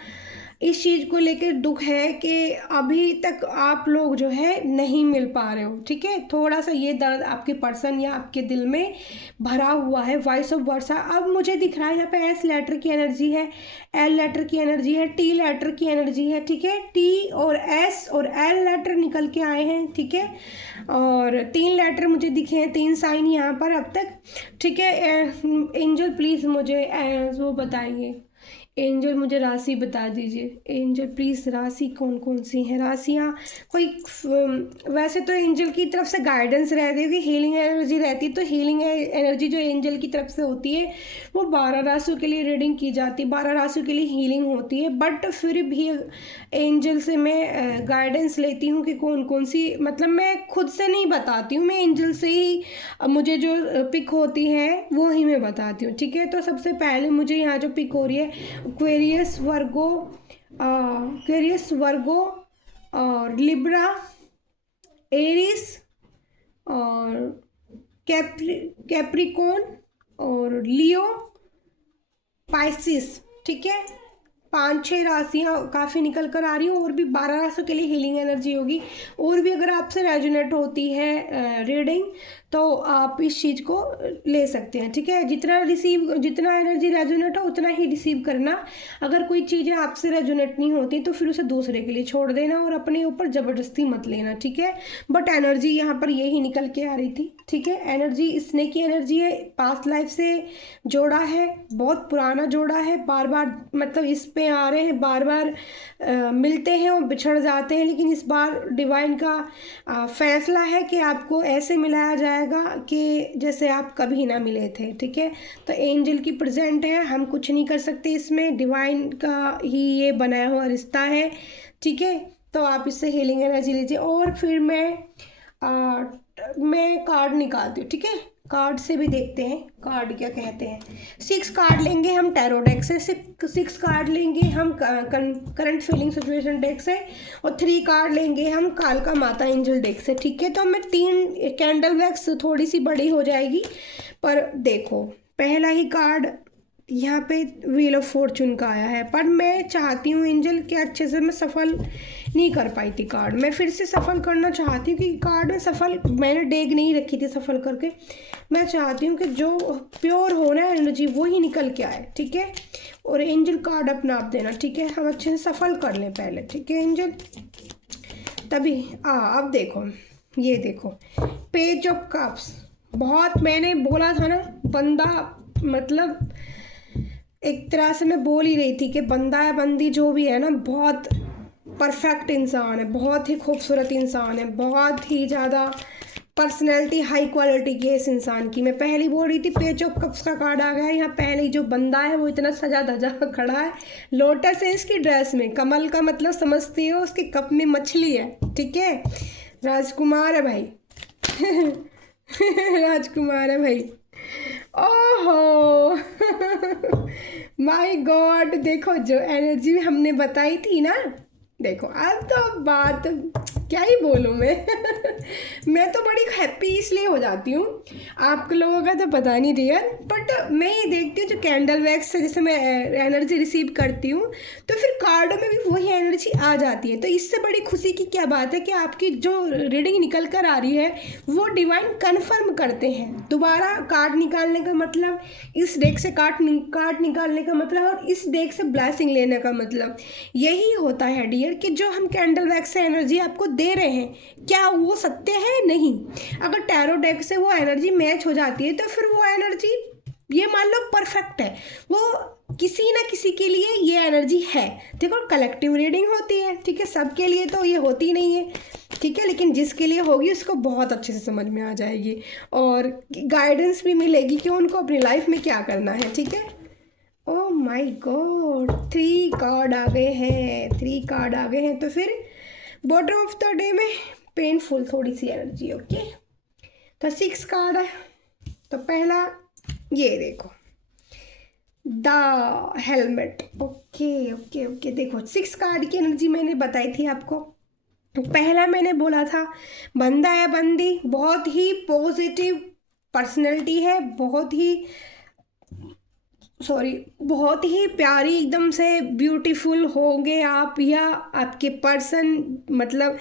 इस चीज़ को लेकर दुख है कि अभी तक आप लोग जो है नहीं मिल पा रहे हो, ठीक है, थोड़ा सा ये दर्द आपके पर्सन या आपके दिल में भरा हुआ है। वॉइस ऑफ वर्सा अब मुझे दिख रहा है यहाँ पे एस लेटर की एनर्जी है, एल लेटर की एनर्जी है, टी लेटर की एनर्जी है, ठीक है, टी और एस और एल लेटर निकल के आए हैं, ठीक है, और 3 लेटर मुझे दिखे हैं, 3 साइन यहाँ पर अब तक, ठीक है। एंजल प्लीज़ मुझे वो बताइए एंजल मुझे राशि बता दीजिए, एंजल प्लीज़ राशि कौन कौन सी हैं राशियाँ। कोई वैसे तो एंजल की तरफ से गाइडेंस रहती है कि हीलिंग एनर्जी रहती है, तो हीलिंग एनर्जी जो एंजल की तरफ से होती है वो 12 राशियों के लिए रीडिंग की जाती है, 12 राशियों के लिए हीलिंग होती है। बट फिर भी एंजल से मैं गाइडेंस लेती हूँ कि कौन कौन सी, मतलब मैं खुद से नहीं बताती हूँ, मैं एंजल से ही मुझे जो पिक होती है वो ही मैं बताती हूँ, ठीक है। तो सबसे पहले मुझे यहाँ जो पिक हो रही है एक्वेरियस वर्गो और लिब्रा, एरिस और कैप्रिकॉन और लियो, पाइसिस, ठीक है। 5-6 राशियाँ काफ़ी निकल कर आ रही हैं, और भी 12 राशियों के लिए हीलिंग एनर्जी होगी। और भी अगर आपसे रेजोनेट होती है रीडिंग तो आप इस चीज़ को ले सकते हैं, ठीक है। जितना एनर्जी रेजोनेट हो उतना ही रिसीव करना। अगर कोई चीज़ें आपसे रेजोनेट नहीं होती तो फिर उसे दूसरे के लिए छोड़ देना और अपने ऊपर ज़बरदस्ती मत लेना, ठीक है। बट एनर्जी यहाँ पर यही निकल के आ रही थी, ठीक है। एनर्जी स्नेक की एनर्जी है, पास्ट लाइफ से जोड़ा है, बहुत पुराना जोड़ा है, बार बार मतलब इस पे आ रहे हैं, बार बार मिलते हैं और बिछड़ जाते हैं, लेकिन इस बार डिवाइन का फैसला है कि आपको ऐसे मिलाया जाएगा कि जैसे आप कभी ना मिले थे, ठीक है। तो एंजल की प्रेजेंट है, हम कुछ नहीं कर सकते इसमें, डिवाइन का ही ये बनाया हुआ रिश्ता है, ठीक है। तो आप इससे हीलिंग एनर्जी लीजिए। और फिर मैं कार्ड निकालती हूँ, ठीक है। कार्ड से भी देखते हैं कार्ड क्या कहते हैं। 6 कार्ड लेंगे हम टैरो डेक से, 6 कार्ड लेंगे हम करंट फीलिंग सिचुएशन डेक से, और 3 कार्ड लेंगे हम कालका माता एंजल डेक से, ठीक है। तो मैं 3 कैंडल वैक्स थोड़ी सी बड़ी हो जाएगी, पर देखो पहला ही कार्ड यहाँ पे व्हील ऑफ फॉर्चून का आया है, पर मैं चाहती हूँ एंजल के अच्छे से मैं सफल नहीं कर पाई थी कार्ड, मैं फिर से सफल करना चाहती हूँ कि कार्ड में सफल मैंने डेग नहीं रखी थी सफल करके, मैं चाहती हूँ कि जो प्योर हो ना एनर्जी वो ही निकल के आए, ठीक है। और एंजल कार्ड अपना आप देना, ठीक है। हम अच्छे से सफल कर लें पहले, ठीक है एंजल, तभी अब देखो, ये देखो पेज ऑफ कप्स, बहुत मैंने बोला था ना बंदा, मतलब एक तरह से मैं बोल ही रही थी कि बंदा या बंदी जो भी है ना बहुत परफेक्ट इंसान है, बहुत ही खूबसूरत इंसान है, बहुत ही ज़्यादा पर्सनैलिटी हाई क्वालिटी की है इस इंसान की। मैं पहले बोल रही थी पेज ऑफ कप्स का कार्ड आ गया यहाँ, पहले जो बंदा है वो इतना सजा धजा खड़ा है, लोटस है इसकी ड्रेस में, कमल का मतलब समझती हो, उसके कप में मछली है, ठीक है। राजकुमार है भाई राजकुमार है भाई, ओहो माय गॉड, देखो जो एनर्जी हमने बताई थी ना, देखो अब तो बात क्या ही बोलूँ मैं मैं तो बड़ी हैप्पी इसलिए हो जाती हूँ, आप लोगों का तो पता नहीं रियल, बट मैं ये देखती हूँ जो कैंडल वैक्स से जैसे मैं एनर्जी रिसीव करती हूँ तो फिर कार्डों में भी वही एनर्जी आ जाती है। तो इससे बड़ी खुशी की क्या बात है कि आपकी जो रीडिंग निकल कर आ रही है वो डिवाइन कन्फर्म करते हैं। दोबारा कार्ड निकालने का मतलब, इस डेक से कार्ड निकालने का मतलब और इस डेक से ब्लेसिंग लेने का मतलब यही होता है डियर, कि जो हम कैंडल वैक्स से एनर्जी आपको दे रहे हैं क्या वो सत्य है? नहीं। अगर टैरो डेक से वो एनर्जी मैच हो जाती है तो फिर वो एनर्जी ये मान लो परफेक्ट है, वो किसी ना किसी के लिए ये एनर्जी है। देखो कलेक्टिव रीडिंग होती है, ठीक है, सबके लिए तो ये होती नहीं है, ठीक है, लेकिन जिसके लिए होगी उसको बहुत अच्छे से समझ में आ जाएगी और गाइडेंस भी मिलेगी कि उनको अपनी लाइफ में क्या करना है, ठीक है। ओह माय गॉड, 3 कार्ड आ गए हैं, 3 कार्ड आ गए हैं। तो फिर बॉटम ऑफ द डे में पेनफुल थोड़ी सी एनर्जी, ओके। तो 6 कार्ड है, तो पहला ये देखो the helmet, okay okay okay. देखो 6 कार्ड की एनर्जी मैंने बताई थी आपको। पहला मैंने बोला था बंदा है बंदी, बहुत ही पॉजिटिव पर्सनैलिटी है, बहुत ही प्यारी, एकदम से ब्यूटीफुल होंगे आप या आपके पर्सन, मतलब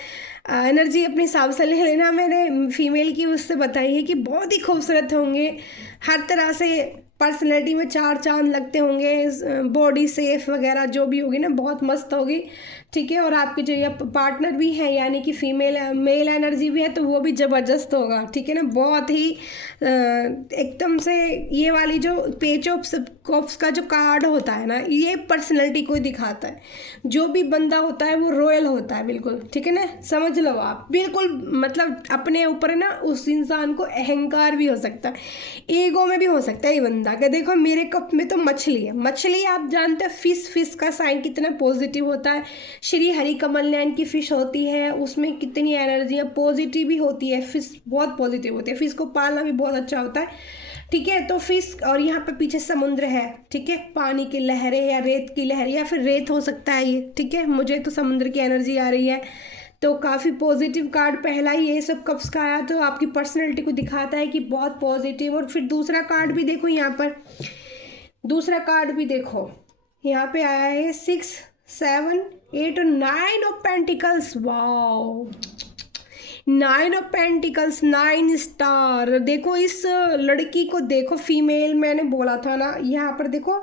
एनर्जी अपने हिसाब से ले लेना, मैंने फीमेल की उससे बताई है कि बहुत ही खूबसूरत होंगे, हर तरह से पर्सनैलिटी में 4 चांद लगते होंगे, बॉडी सेफ वगैरह जो भी होगी ना बहुत मस्त होगी, ठीक है। और आपके जो ये पार्टनर भी है यानी कि फीमेल मेल एनर्जी भी है तो वो भी ज़बरदस्त होगा, ठीक है ना। बहुत ही एकदम से ये वाली जो पेज ऑफ कप्स का जो कार्ड होता है ना, ये पर्सनैलिटी को दिखाता है। जो भी बंदा होता है वो रॉयल होता है बिल्कुल, ठीक है ना, समझ लो आप बिल्कुल। मतलब अपने ऊपर ना उस इंसान को अहंकार भी हो सकता है, ईगो में भी हो सकता है ये बंदा कि देखो मेरे कप में तो मछली है। मछली आप जानते हैं फिश का साइन कितना पॉजिटिव होता है। श्री हरि कमल नयन की फिश होती है, उसमें कितनी एनर्जी है, पॉजिटिव भी होती है। फिश बहुत पॉजिटिव होती है, फिश को पालना भी बहुत अच्छा होता है, ठीक है। तो फिश, और यहाँ पे पीछे समुद्र है, ठीक है, पानी की लहरें या रेत की लहरें या फिर रेत हो सकता है ये, ठीक है। मुझे तो समुद्र की एनर्जी आ रही है, तो काफ़ी पॉजिटिव कार्ड पहला ही ये सब कप्स का आया, तो आपकी पर्सनैलिटी को दिखाता है कि बहुत पॉजिटिव। और फिर दूसरा कार्ड भी देखो यहाँ पर, दूसरा कार्ड भी देखो यहाँ पे आया है 6 7 8 और 9 of pentacles. Wow, 9 of pentacles, 9 star. देखो इस लड़की को देखो, फीमेल मैंने बोला था ना, यहाँ पर देखो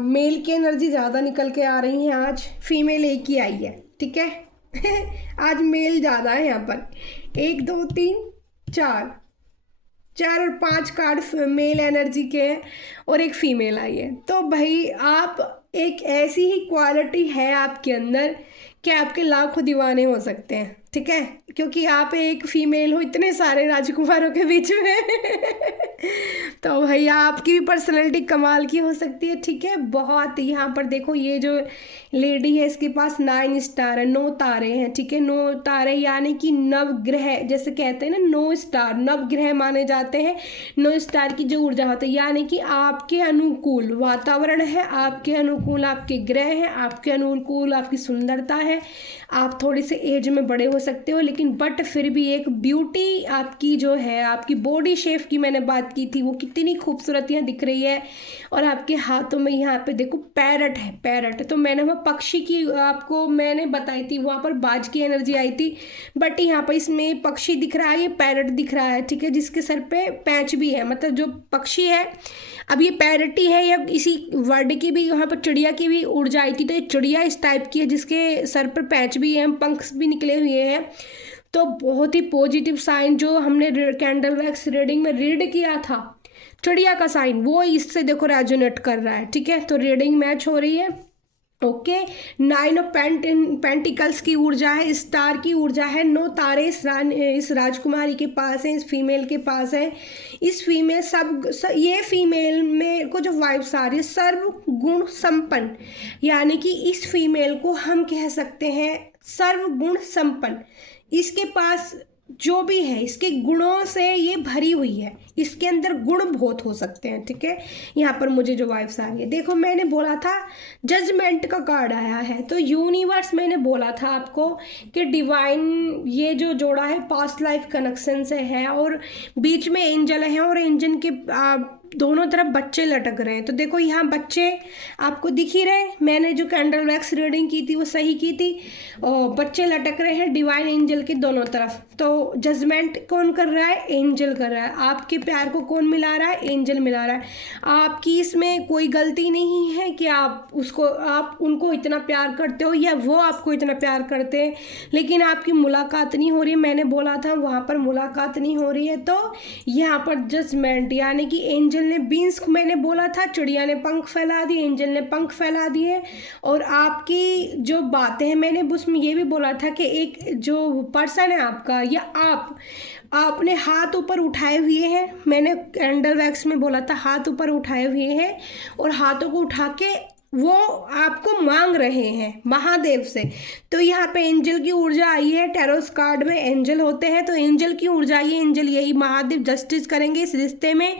मेल की एनर्जी ज़्यादा निकल के आ रही है, आज फीमेल एक ही आई है, ठीक है। आज मेल ज़्यादा है यहाँ पर, 1 2 3 4 और 5 कार्ड मेल एनर्जी के हैं और एक फीमेल आई है। तो भाई आप एक ऐसी ही क्वालिटी है आपके अंदर कि आपके लाखों दीवाने हो सकते हैं, ठीक है, क्योंकि आप एक फीमेल हो इतने सारे राजकुमारों के बीच में। तो भैया आपकी भी पर्सनैलिटी कमाल की हो सकती है, ठीक है, बहुत। यहाँ पर देखो ये जो लेडी है इसके पास 9 स्टार है, 9 तारे हैं, ठीक है। 9 तारे यानी कि नवग्रह, जैसे कहते हैं ना 9 स्टार नवग्रह माने जाते हैं। 9 स्टार की जो ऊर्जा होती है यानी कि आपके अनुकूल वातावरण है, आपके अनुकूल आपके ग्रह हैं, आपके अनुकूल आपकी सुंदरता है। आप थोड़ी से एज में बड़े हो सकते हो लेकिन बट फिर भी एक ब्यूटी आपकी जो है, आपकी बॉडी शेप की मैंने बात की थी, वो कितनी खूबसूरत यहाँ दिख रही है। और आपके हाथों में यहाँ पे देखो पैरट है, पैरट। तो मैंने वहाँ पक्षी की आपको मैंने बताई थी, वहाँ पर बाज की एनर्जी आई थी, बट यहाँ पर इसमें पक्षी दिख रहा है, ये पैरट दिख रहा है, ठीक है, जिसके सर पे पैंच भी है। मतलब जो पक्षी है, अब ये पैरट ही है या इसी वर्ड की भी यहाँ पर चिड़िया की भी ऊर्जा आई थी, तो ये चिड़िया इस टाइप की है जिसके सर पर पैंच भी है, पंख भी निकले हुए हैं। तो बहुत ही पॉजिटिव साइन जो हमने कैंडल वैक्स रीडिंग में रीड किया था, चिड़िया का साइन, वो इससे देखो रेजोनेट कर रहा है, ठीक है। तो रीडिंग मैच हो रही है, ओके। 9 ऑफ पेंटिकल्स की ऊर्जा है, स्टार की ऊर्जा है, 9 तारे इस राजकुमारी के पास हैं, इस फीमेल के पास है। इस फीमेल ये फीमेल में को जो वाइब्स आ रही है सर्व गुण संपन्न, यानी कि इस फीमेल को हम कह सकते हैं सर्व गुण संपन्न। इसके पास जो भी है इसके गुणों से ये भरी हुई है, इसके अंदर गुण बहुत हो सकते हैं, ठीक है। यहाँ पर मुझे जो वाइब्स आ रही है, देखो मैंने बोला था जजमेंट का कार्ड आया है, तो यूनिवर्स मैंने बोला था आपको कि डिवाइन ये जो जोड़ा है पास्ट लाइफ कनेक्शन से है और बीच में एंजल है और एंजल के दोनों तरफ बच्चे लटक रहे हैं। तो देखो यहाँ बच्चे आपको दिख ही रहे, मैंने जो कैंडल वैक्स रीडिंग की थी वो सही की थी, और बच्चे लटक रहे हैं डिवाइन एंजल के दोनों तरफ। तो जजमेंट कौन कर रहा है? एंजल कर रहा है। आपके प्यार को कौन मिला रहा है? एंजल मिला रहा है। आपकी इसमें कोई गलती नहीं है कि आप उनको इतना प्यार करते हो या वो आपको इतना प्यार करते हैं, लेकिन आपकी मुलाकात नहीं हो रही है। मैंने बोला था वहाँ पर मुलाकात नहीं हो रही है, तो यहाँ पर जजमेंट यानी कि एंजल ने बीन्स, मैंने बोला था चिड़िया ने पंख फैला दिए, एंजल ने पंख फैला दिए। और आपकी जो बातें हैं, मैंने उसमें ये भी बोला था कि एक जो पर्सन है आपका या आपने हाथ ऊपर उठाए हुए हैं, मैंने कैंडल वैक्स में बोला था हाथ ऊपर उठाए हुए हैं और हाथों को उठा के वो आपको मांग रहे हैं महादेव से। तो यहाँ पे एंजल की ऊर्जा आई है, टैरोस कार्ड में एंजल होते हैं, तो एंजल की ऊर्जा आई है। एंजल यही महादेव जस्टिस करेंगे इस रिश्ते में,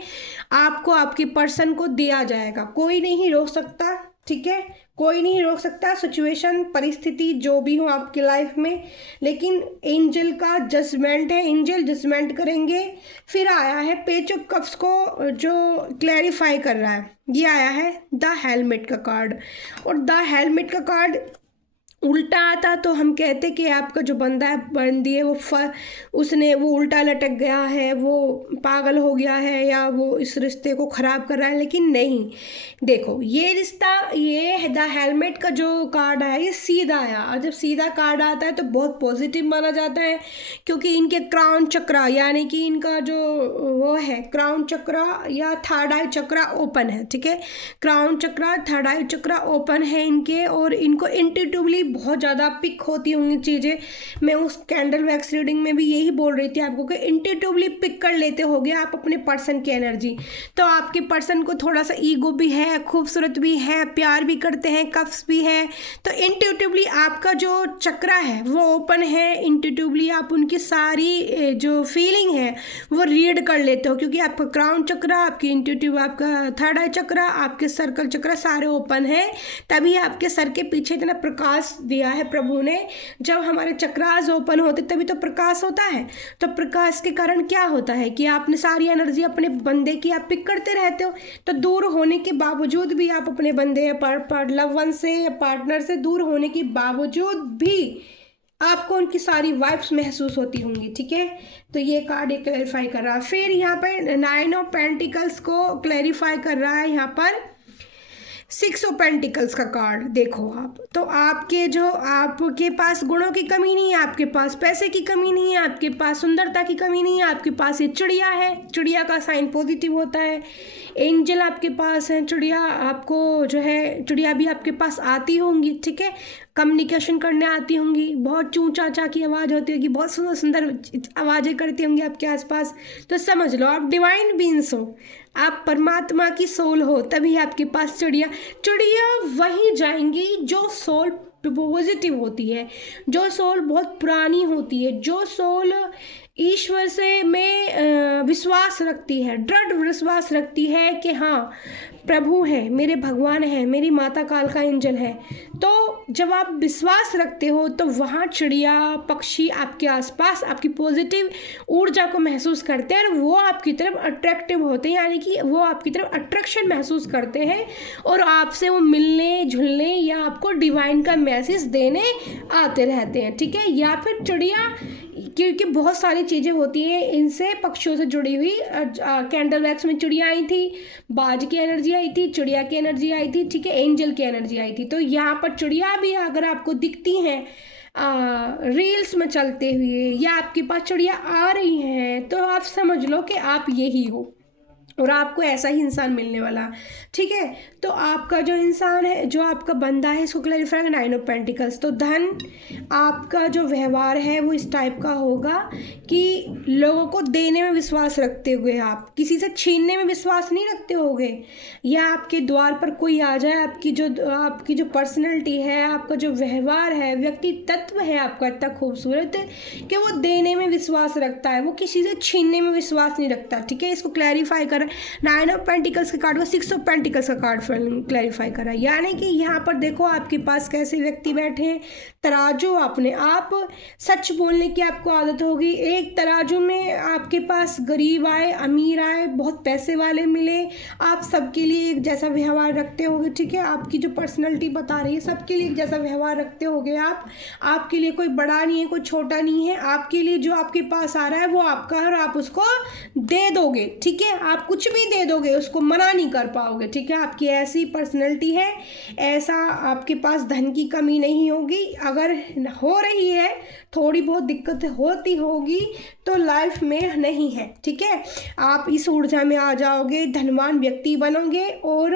आपको आपके पर्सन को दिया जाएगा। कोई नहीं रोक सकता, ठीक है, कोई नहीं रोक सकता, सिचुएशन परिस्थिति जो भी हो आपकी लाइफ में, लेकिन एंजल का जजमेंट है, एंजल जजमेंट करेंगे। फिर आया है पेज ऑफ कप्स को जो क्लैरिफाई कर रहा है, ये आया है द हेलमेट का कार्ड। और द हेलमेट का कार्ड उल्टा आता तो हम कहते कि आपका जो बंदा है बंदी है उसने वो उल्टा लटक गया है, वो पागल हो गया है, या वो इस रिश्ते को ख़राब कर रहा है। लेकिन नहीं, देखो ये रिश्ता, ये द हेलमेट का जो कार्ड आया ये सीधा आया, और जब सीधा कार्ड आता है तो बहुत पॉजिटिव माना जाता है, क्योंकि इनके क्राउन चक्रा यानी कि इनका जो वो है क्राउन चक्रा या थर्ड आई चक्रा ओपन है। ठीक है, क्राउन चक्रा, थर्ड आई चक्रा ओपन है इनके, और इनको इंट्यूटिवली बहुत ज़्यादा पिक होती होंगी चीज़ें। मैं उस कैंडल वैक्स रीडिंग में भी यही बोल रही थी आपको कि इंट्यूटिवली पिक कर लेते होगे आप अपने पर्सन की एनर्जी। तो आपके पर्सन को थोड़ा सा ईगो भी है, खूबसूरत भी है, प्यार भी करते हैं, कफ्स भी है, तो इंट्यूटिवली आपका जो चक्रा है वो ओपन है। इंट्यूटिवली आप उनकी सारी जो फीलिंग है वो रीड कर लेते हो, क्योंकि आपका क्राउन चक्रा, आपकी इंट्यूटिव, आपका थर्ड आई चक्रा, आपके सर्कल चक्रा सारे ओपन है। तभी आपके सर के पीछे इतना प्रकाश दिया है प्रभु ने। जब हमारे चक्रास ओपन होते तभी तो प्रकाश होता है। तो प्रकाश के कारण क्या होता है कि आपने सारी एनर्जी अपने बंदे की आप पिक करते रहते हो। तो दूर होने के बावजूद भी आप अपने बंदे लव वन से या पार्टनर से दूर होने के बावजूद भी आपको उनकी सारी वाइब्स महसूस होती होंगी। ठीक है, तो ये कार्ड ये क्लैरिफाई कर रहा है। फिर यहाँ पर 9 ऑफ पेंटिकल्स को क्लैरिफाई कर रहा है। यहाँ पर 6 ऑफ पेंटिकल्स का कार्ड देखो आप, तो आपके पास गुणों की कमी नहीं है, आपके पास पैसे की कमी नहीं है, आपके पास सुंदरता की कमी नहीं है, आपके पास ये चिड़िया है, चिड़िया का साइन पॉजिटिव होता है। एंजल आपके पास है, चिड़िया आपको जो है, चिड़िया भी आपके पास आती होंगी। ठीक है, कम्युनिकेशन करने आती होंगी, बहुत चूँ चाचा की आवाज़ होती होगी, बहुत सुंदर सुंदर आवाज़ें करती होंगी आपके आसपास। तो समझ लो आप डिवाइन बीइंग्स हो, आप परमात्मा की सोल हो, तभी आपके पास चिड़िया वहीं जाएंगी जो सोल पॉजिटिव होती है, जो सोल बहुत पुरानी होती है, जो सोल ईश्वर से में विश्वास रखती है, दृढ़ विश्वास रखती है कि हाँ प्रभु है, मेरे भगवान है, मेरी माता काल का एंजल है। तो जब आप विश्वास रखते हो तो वहाँ चिड़िया पक्षी आपके आसपास आपकी पॉजिटिव ऊर्जा को महसूस करते हैं, और वो आपकी तरफ अट्रैक्टिव होते हैं, यानी कि वो आपकी तरफ अट्रैक्शन महसूस करते हैं और आपसे वो मिलने जुलने या आपको डिवाइन का मैसेज देने आते रहते हैं। ठीक है, या फिर चिड़िया, क्योंकि बहुत सारी चीज़ें होती हैं इनसे पक्षियों से जुड़ी हुई। कैंडल वैक्स में चिड़िया आई थी, बाज की एनर्जी आई थी, चिड़िया की एनर्जी आई थी। ठीक है, एंजल की एनर्जी आई थी। तो यहाँ पर चिड़िया भी अगर आपको दिखती हैं रील्स में चलते हुए, या आपके पास चिड़िया आ रही हैं, तो आप समझ लो कि आप यही हो और आपको ऐसा ही इंसान मिलने वाला। ठीक है, तो आपका जो इंसान है, जो आपका बंदा है, इसको क्लैरिफाई 9 ऑफ पेंटिकल्स। तो धन, आपका जो व्यवहार है वो इस टाइप का होगा कि लोगों को देने में विश्वास रखते हुए, आप किसी से छीनने में विश्वास नहीं रखते होगे, या आपके द्वार पर कोई आ जाए, आपकी जो पर्सनैलिटी है, आपका जो व्यवहार है, व्यक्ति तत्व है आपका इतना खूबसूरत कि वो देने में विश्वास रखता है, वो किसी से छीनने में विश्वास नहीं रखता। ठीक है, इसको क्लैरिफाई कर 9 ऑफ पेंटिकल्स के कार्ड को 6 ऑफ पेंटिकल्स का कार्ड क्लैरिफाई करा। यानी कि यहाँ पर देखो आपके पास कैसे व्यक्ति बैठे हैं। तराजू, अपने आप सच बोलने की आपको आदत होगी। एक तराजू में आपके पास गरीब आए, अमीर आए, बहुत पैसे वाले मिले, आप सबके लिए एक जैसा व्यवहार रखते होगे। ठीक है, आपकी जो पर्सनैलिटी बता रही है सबके लिए एक जैसा व्यवहार रखते होगे आप। आपके लिए कोई बड़ा नहीं है, कोई छोटा नहीं है, आपके लिए जो आपके पास आ रहा है वो आपका है और आप उसको दे दोगे। ठीक है, आप कुछ भी दे दोगे, उसको मना नहीं कर पाओगे। ठीक है, आपकी ऐसी पर्सनैलिटी है, ऐसा आपके पास धन की कमी नहीं होगी। अगर हो रही है, थोड़ी बहुत दिक्कत होती होगी तो लाइफ में नहीं है। ठीक है, आप इस ऊर्जा में आ जाओगे, धनवान व्यक्ति बनोगे, और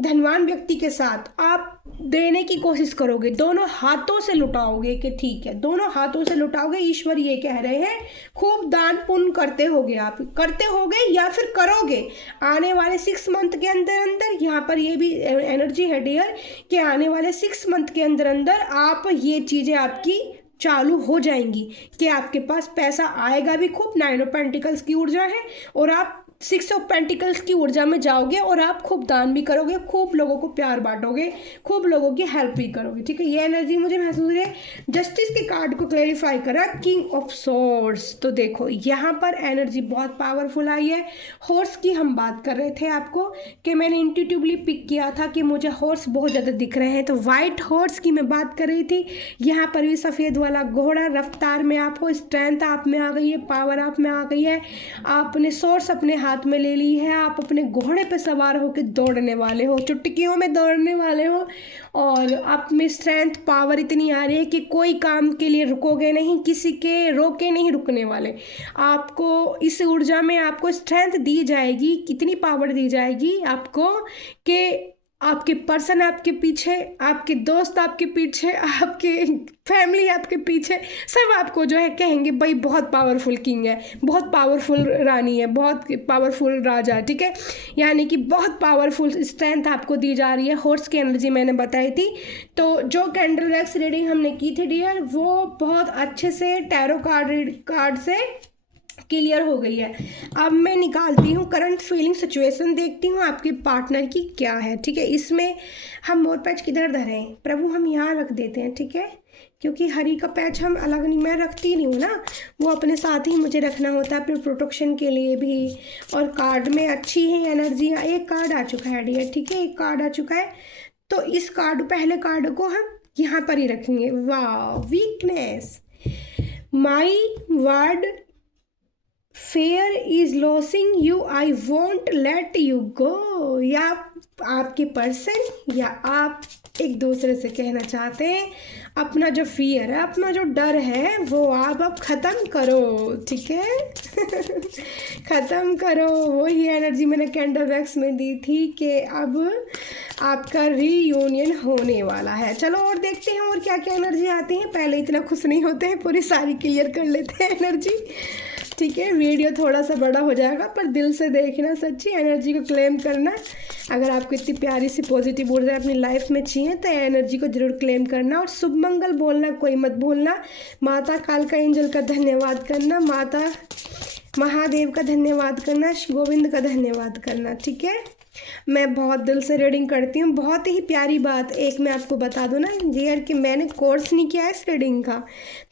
धनवान व्यक्ति के साथ आप देने की कोशिश करोगे, दोनों हाथों से लुटाओगे कि ठीक है, दोनों हाथों से लुटाओगे। ईश्वर ये कह रहे हैं खूब दान पुण्य करते होगे, आप करते होगे या फिर करोगे आने वाले 6 मंथ के अंदर अंदर। यहाँ पर ये भी एनर्जी है डियर कि आने वाले 6 मंथ के अंदर अंदर आप ये चीज़ें आपकी चालू हो जाएंगी कि आपके पास पैसा आएगा भी खूब। 9 ऑफ पेंटिकल्स की ऊर्जा है और आप सिक्स ऑफ पेंटिकल्स की ऊर्जा में जाओगे और आप खूब दान भी करोगे, खूब लोगों को प्यार बांटोगे, खूब लोगों की हेल्प भी करोगे, ठीक है। ये एनर्जी मुझे महसूस हो रही है। जस्टिस के कार्ड को क्लैरिफाई करा, किंग ऑफ सोर्ड्स। तो देखो यहाँ पर एनर्जी बहुत पावरफुल आई है। हॉर्स की हम बात कर रहे थे आपको कि मैंने इंट्यूटिवली पिक किया था कि मुझे हॉर्स बहुत ज़्यादा दिख रहे हैं, तो वाइट हॉर्स की मैं बात कर रही थी। यहाँ पर भी सफ़ेद वाला घोड़ा, रफ्तार में आप हो, स्ट्रेंथ आप में आ गई है, पावर आप में आ गई है, आपने सोर्स अपने हाथ में ले ली है, आप अपने घोड़े पे सवार होकर दौड़ने वाले हो, चुटकियों में दौड़ने वाले हो, और आप में स्ट्रेंथ पावर इतनी आ रही है कि कोई काम के लिए रुकोगे नहीं, किसी के रोके नहीं रुकने वाले। आपको इस ऊर्जा में आपको स्ट्रेंथ दी जाएगी, कितनी पावर दी जाएगी आपको कि आपके पर्सन आपके पीछे, आपके दोस्त आपके पीछे, आपके फैमिली आपके पीछे, सब आपको जो है कहेंगे भाई बहुत पावरफुल किंग है, बहुत पावरफुल रानी है, बहुत पावरफुल राजा है, ठीक है। यानी कि बहुत पावरफुल स्ट्रेंथ आपको दी जा रही है। हॉर्स की एनर्जी मैंने बताई थी। तो जो कैंडल वैक्स रीडिंग हमने की थी डियर, वो बहुत अच्छे से टैरो कार्ड से क्लियर हो गई है। अब मैं निकालती हूँ करंट फीलिंग सिचुएशन, देखती हूँ आपके पार्टनर की क्या है, ठीक है। इसमें हम मोर पैच किधर धरें प्रभु, हम यहाँ रख देते हैं, ठीक है, क्योंकि हरी का पैच हम अलग नहीं, मैं रखती नहीं हूँ ना, वो अपने साथ ही मुझे रखना होता है अपने प्रोटेक्शन के लिए भी। और कार्ड में अच्छी है एनर्जी। एक कार्ड आ चुका है डियर, ठीक है, एक कार्ड आ चुका है। तो इस कार्ड, पहले कार्ड को हम यहाँ पर ही रखेंगे। वाह, weakness, my word fair is losing you, I won't let you go. या आपके पर्सन या आप एक दूसरे से कहना चाहते हैं अपना जो फियर है, अपना जो डर है, वो आप अब ख़त्म करो, ठीक है। ख़त्म करो। वही एनर्जी मैंने कैंडल वैक्स में दी थी कि अब आपका रीयूनियन होने वाला है। चलो और देखते हैं और क्या क्या एनर्जी आती है। पहले इतना खुश नहीं होते हैं, पूरी सारी क्लियर कर लेते हैं एनर्जी, ठीक है। वीडियो थोड़ा सा बड़ा हो जाएगा, पर दिल से देखना, सच्ची एनर्जी को क्लेम करना। अगर आपको इतनी प्यारी सी पॉजिटिव ऊर्जा अपनी लाइफ में चाहिए तो एनर्जी को जरूर क्लेम करना, और शुभ मंगल बोलना कोई मत भूलना। माता कालका एंजल का धन्यवाद करना, माता महादेव का धन्यवाद करना, गोविंद का धन्यवाद करना, ठीक है। मैं बहुत दिल से रीडिंग करती हूँ। बहुत ही प्यारी बात एक मैं आपको बता दूँ ना डियर, कि मैंने कोर्स नहीं किया है इस रीडिंग का,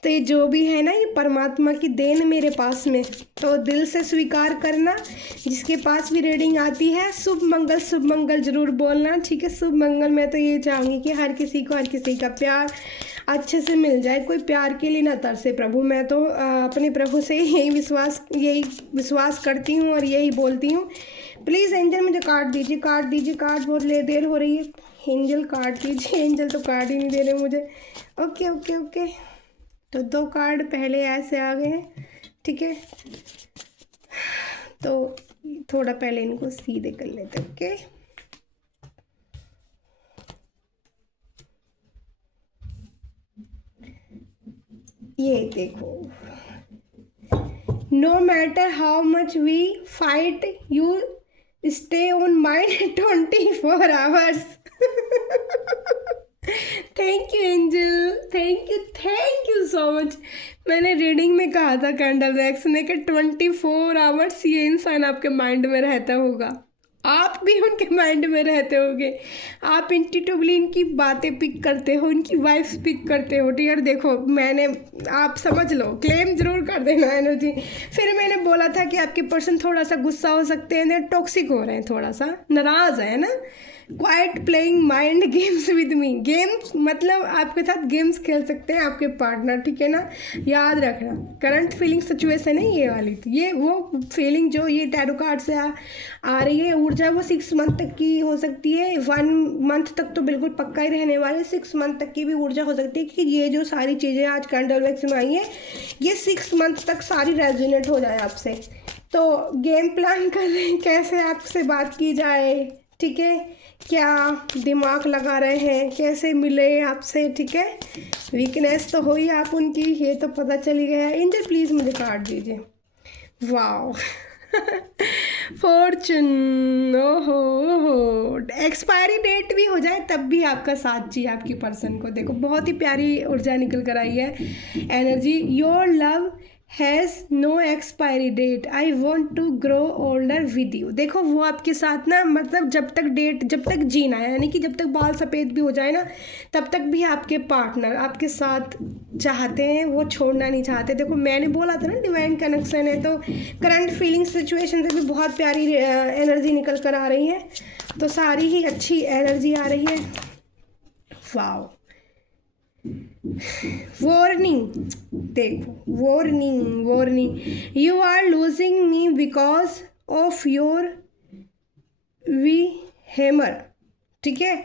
तो ये जो भी है ना, ये परमात्मा की देन मेरे पास में, तो दिल से स्वीकार करना। जिसके पास भी रीडिंग आती है शुभ मंगल ज़रूर बोलना, ठीक है। शुभ मंगल। मैं तो ये चाहूँगी कि हर किसी को हर किसी का प्यार अच्छे से मिल जाए, कोई प्यार के लिए ना तरसे प्रभु। मैं तो अपने प्रभु से यही विश्वास करती हूँ और यही बोलती हूँ। प्लीज़ एंजल मुझे कार्ड दीजिए, कार्ड दीजिए, कार्ड बहुत देर हो रही है। एंजल कार्ड दीजिए, एंजल तो कार्ड ही नहीं दे रहे मुझे। ओके ओके ओके, तो 2 कार्ड पहले ऐसे आ गए हैं, ठीक है। तो थोड़ा पहले इनको सीधे कर लेते हैं, ओके। ये देखो, no matter how much we fight you stay on mind 24 hours. Thank you angel, thank you so much. मैंने रीडिंग में कहा था कैंडल वैक्स में कि 24 आवर्स ये इंसान आपके माइंड में रहता होगा, आप भी उनके माइंड में रहते होगे, आप इंट्यूटिवली इनकी बातें पिक करते हो, इनकी वाइफ्स पिक करते हो, डियर। देखो मैंने, आप समझ लो, क्लेम जरूर कर देना एनर्जी। फिर मैंने बोला था कि आपके पर्सन थोड़ा सा गुस्सा हो सकते हैं, टॉक्सिक हो रहे हैं, थोड़ा सा नाराज़ है ना। Quite playing mind games with me, games मतलब आपके साथ गेम्स खेल सकते हैं आपके पार्टनर, ठीक है ना। याद रखना करंट फीलिंग सिचुएशन है ये वाली, ये वो फीलिंग जो ये टैरो कार्ड से आ रही है ऊर्जा, वो 6 मंथ तक की हो सकती है। 1 मंथ तक तो बिल्कुल पक्का ही रहने वाले, 6 मंथ तक की भी ऊर्जा हो सकती है कि ये जो सारी चीज़ें आज कैंडल वैक्स में आई हैं ये 6 मंथ तक सारी रेजोनेट हो जाए आपसे। तो गेम प्लान कर रहे हैं कैसे आपसे बात की जाए, ठीक है, क्या दिमाग लगा रहे हैं, कैसे मिले आपसे, ठीक है। वीकनेस तो हो ही आप उनकी, ये तो पता चल ही गया है। एंजल प्लीज़ मुझे कार्ड दीजिए। वाओ, फॉर्चून, ओहो, एक्सपायरी डेट भी हो जाए तब भी आपका साथ चाहिए आपकी पर्सन को। देखो बहुत ही प्यारी ऊर्जा निकल कर आई है energy. Your love has no expiry date, I want to grow older with you. देखो वो आपके साथ ना, मतलब जब तक जीना है, यानी कि जब तक बाल सफ़ेद भी हो जाए ना, तब तक भी आपके पार्टनर आपके साथ चाहते हैं, वो छोड़ना नहीं चाहते। देखो मैंने बोला था ना डिवाइन कनेक्शन है, तो करंट फीलिंग सिचुएशन से भी बहुत प्यारी एनर्जी निकल कर आ रही है, तो सारी ही अच्छी एनर्जी आ रही है। वाओ, वार्निंग, देखो warning, you are losing me because of your behaviour. ठीक है,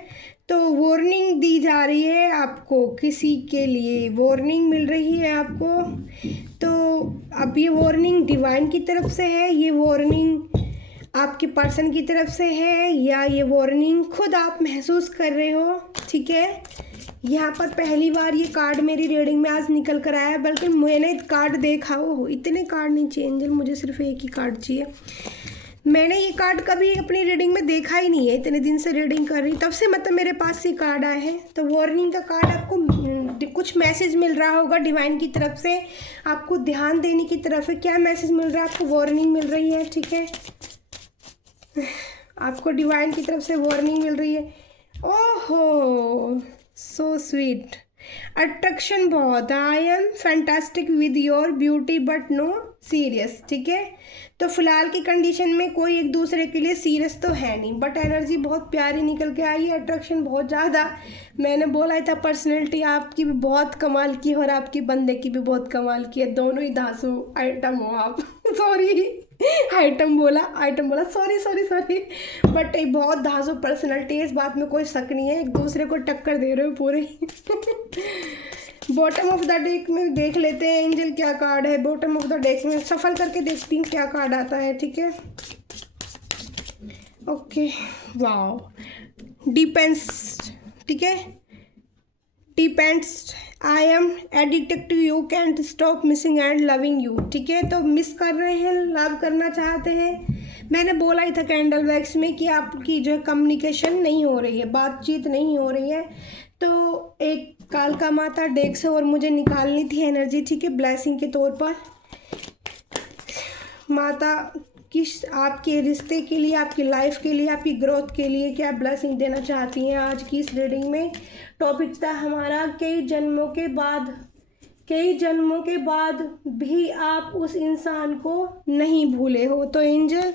तो वार्निंग दी जा रही है आपको, किसी के लिए वार्निंग मिल रही है आपको। तो अब ये वार्निंग डिवाइन की तरफ से है, ये वार्निंग आपके पर्सन की तरफ से है, या ये वार्निंग खुद आप महसूस कर रहे हो। ठीक है, यहाँ पर पहली बार ये कार्ड मेरी रीडिंग में आज निकल कर आया है, बल्कि मैंने कार्ड देखा हो, इतने कार्ड नहीं चाहिए एंजल, मुझे सिर्फ एक ही कार्ड चाहिए। मैंने ये कार्ड कभी अपनी रीडिंग में देखा ही नहीं है, इतने दिन से रीडिंग कर रही, तब से मतलब मेरे पास ये कार्ड आए हैं। तो वार्निंग का कार्ड, आपको कुछ मैसेज मिल रहा होगा डिवाइन की तरफ से, आपको ध्यान देने की तरफ है। क्या मैसेज मिल रहा है आपको? वार्निंग मिल रही है। ठीक है, आपको डिवाइन की तरफ से वार्निंग मिल रही है। ओहो, सो स्वीट, अट्रैक्शन बहुत, I am fantastic with your beauty but no serious. ठीक है, तो फिलहाल की कंडीशन में कोई एक दूसरे के लिए सीरियस तो है नहीं, बट एनर्जी बहुत प्यारी निकल के आई है, अट्रैक्शन बहुत ज़्यादा। मैंने बोला था पर्सनैलिटी आपकी भी बहुत कमाल की और आपकी बंदे की भी बहुत कमाल की है, दोनों ही धांसू आइटम हो आप। सॉरी आइटम बोला, सॉरी, बट एक बहुत धांसू पर्सनैलिटी है, इस बात में कोई शक नहीं है, एक दूसरे को टक्कर दे रहे हो पूरे। बॉटम ऑफ द डेक में देख लेते हैं एंजल क्या कार्ड है। बॉटम ऑफ द डेक में सफल करके देखती हूँ क्या कार्ड आता है। ठीक है, ओके, वाओ, डिपेंड्स। ठीक है, depends, I am addicted to you, can't stop missing and loving you. ठीक है, तो मिस कर रहे हैं, लव करना चाहते हैं। मैंने बोला ही था कैंडल वैक्स में कि आपकी जो है कम्युनिकेशन नहीं हो रही है, बातचीत नहीं हो रही है। तो एक कालका माता डेक से और मुझे निकालनी थी एनर्जी। ठीक है, ब्लेसिंग के तौर पर माता किस आपके रिश्ते के लिए, आपकी लाइफ के लिए, आपकी ग्रोथ के लिए क्या ब्लेसिंग देना चाहती हैं आज की इस रीडिंग में। टॉपिक था हमारा कई जन्मों के बाद भी आप उस इंसान को नहीं भूले हो। तो एंजल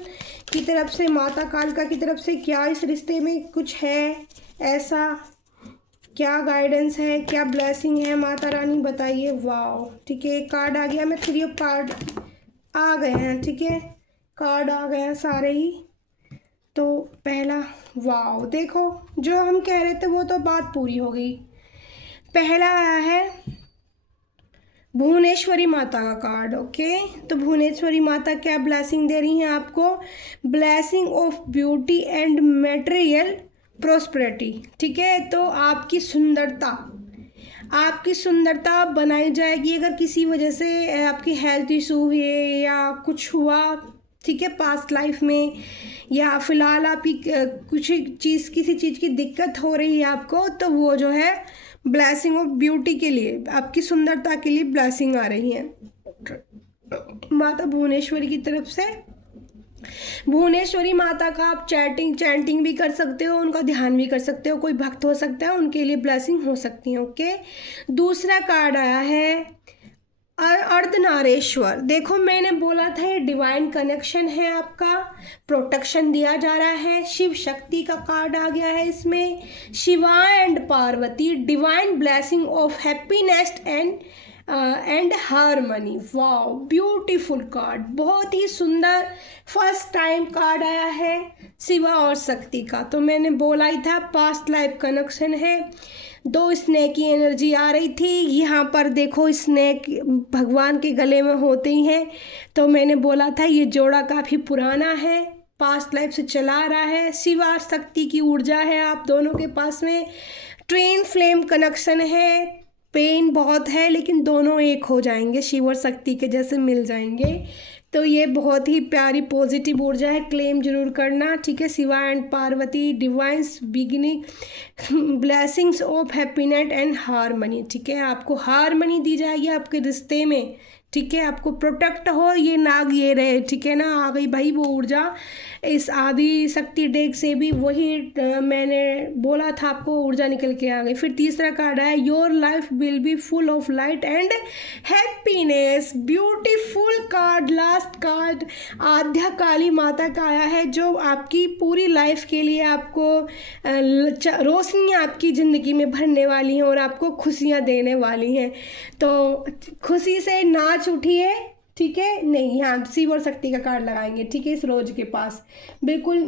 की तरफ से, माता कालका की तरफ से क्या इस रिश्ते में कुछ है ऐसा, क्या गाइडेंस है, क्या ब्लेसिंग है, माता रानी बताइए। वाओ, ठीक है, एक कार्ड आ गया, मैं 3 ऑफ कार्ड आ गए हैं। ठीक है, कार्ड आ गए हैं सारे ही। तो पहला, वाओ, देखो जो हम कह रहे थे वो तो बात पूरी हो गई। पहला आया है भुवनेश्वरी माता का कार्ड। ओके, तो भुवनेश्वरी माता क्या ब्लेसिंग दे रही हैं आपको? Blessing of beauty and material prosperity. ठीक है, तो आपकी सुंदरता बनाई जाएगी। अगर किसी वजह से आपकी हेल्थ इशू हुए या कुछ हुआ, ठीक है, पास्ट लाइफ में, या फिलहाल आपकी किसी चीज़ की दिक्कत हो रही है आपको, तो वो जो है ब्लेसिंग ऑफ ब्यूटी के लिए, आपकी सुंदरता के लिए ब्लेसिंग आ रही है माता भुवनेश्वरी की तरफ से। भुवनेश्वरी माता का आप चैंटिंग भी कर सकते हो, उनका ध्यान भी कर सकते हो, कोई भक्त हो सकता है, उनके लिए ब्लेसिंग हो सकती है। ओके, दूसरा कार्ड आया है अर्धनारेश्वर। देखो मैंने बोला था ये डिवाइन कनेक्शन है, आपका प्रोटेक्शन दिया जा रहा है। शिव शक्ति का कार्ड आ गया है इसमें, Shiva and Parvati, divine blessing of happiness and harmony. Wow, beautiful card, बहुत ही सुंदर फर्स्ट टाइम कार्ड आया है शिवा और शक्ति का। तो मैंने बोला ही था पास्ट लाइफ कनेक्शन है। 2 स्नेक की एनर्जी आ रही थी यहाँ पर, देखो स्नेक भगवान के गले में होते ही हैं। तो मैंने बोला था ये जोड़ा काफ़ी पुराना है, पास्ट लाइफ से चला रहा है। शिवा शक्ति की ऊर्जा है आप दोनों के पास में, ट्विन फ्लेम कनेक्शन है। पेन बहुत है लेकिन दोनों एक हो जाएंगे, शिव और शक्ति के जैसे मिल जाएंगे। तो ये बहुत ही प्यारी पॉजिटिव ऊर्जा है, क्लेम जरूर करना। ठीक है, Shiva and Parvati, divine's beginning, blessings of happiness and harmony. ठीक है, आपको हारमनी दी जाएगी आपके रिश्ते में। ठीक है, आपको प्रोटेक्ट हो ये नाग ये रहे, ठीक है ना। आ गई भाई वो ऊर्जा इस आदि शक्ति डेक से भी, वही मैंने बोला था आपको, ऊर्जा निकल के आ गई। फिर तीसरा कार्ड है, your life will be full of light and happiness, beautiful card. Last card Adya Kali Mata का आया है, जो आपकी पूरी लाइफ के लिए आपको रोशनी आपकी ज़िंदगी में भरने वाली हैं और आपको खुशियाँ देने वाली हैं। तो खुशी से नाच उठिए, ठीक है। नहीं, यहाँ शिव और शक्ति का कार्ड लगाएंगे, ठीक है। इस रोज के पास बिल्कुल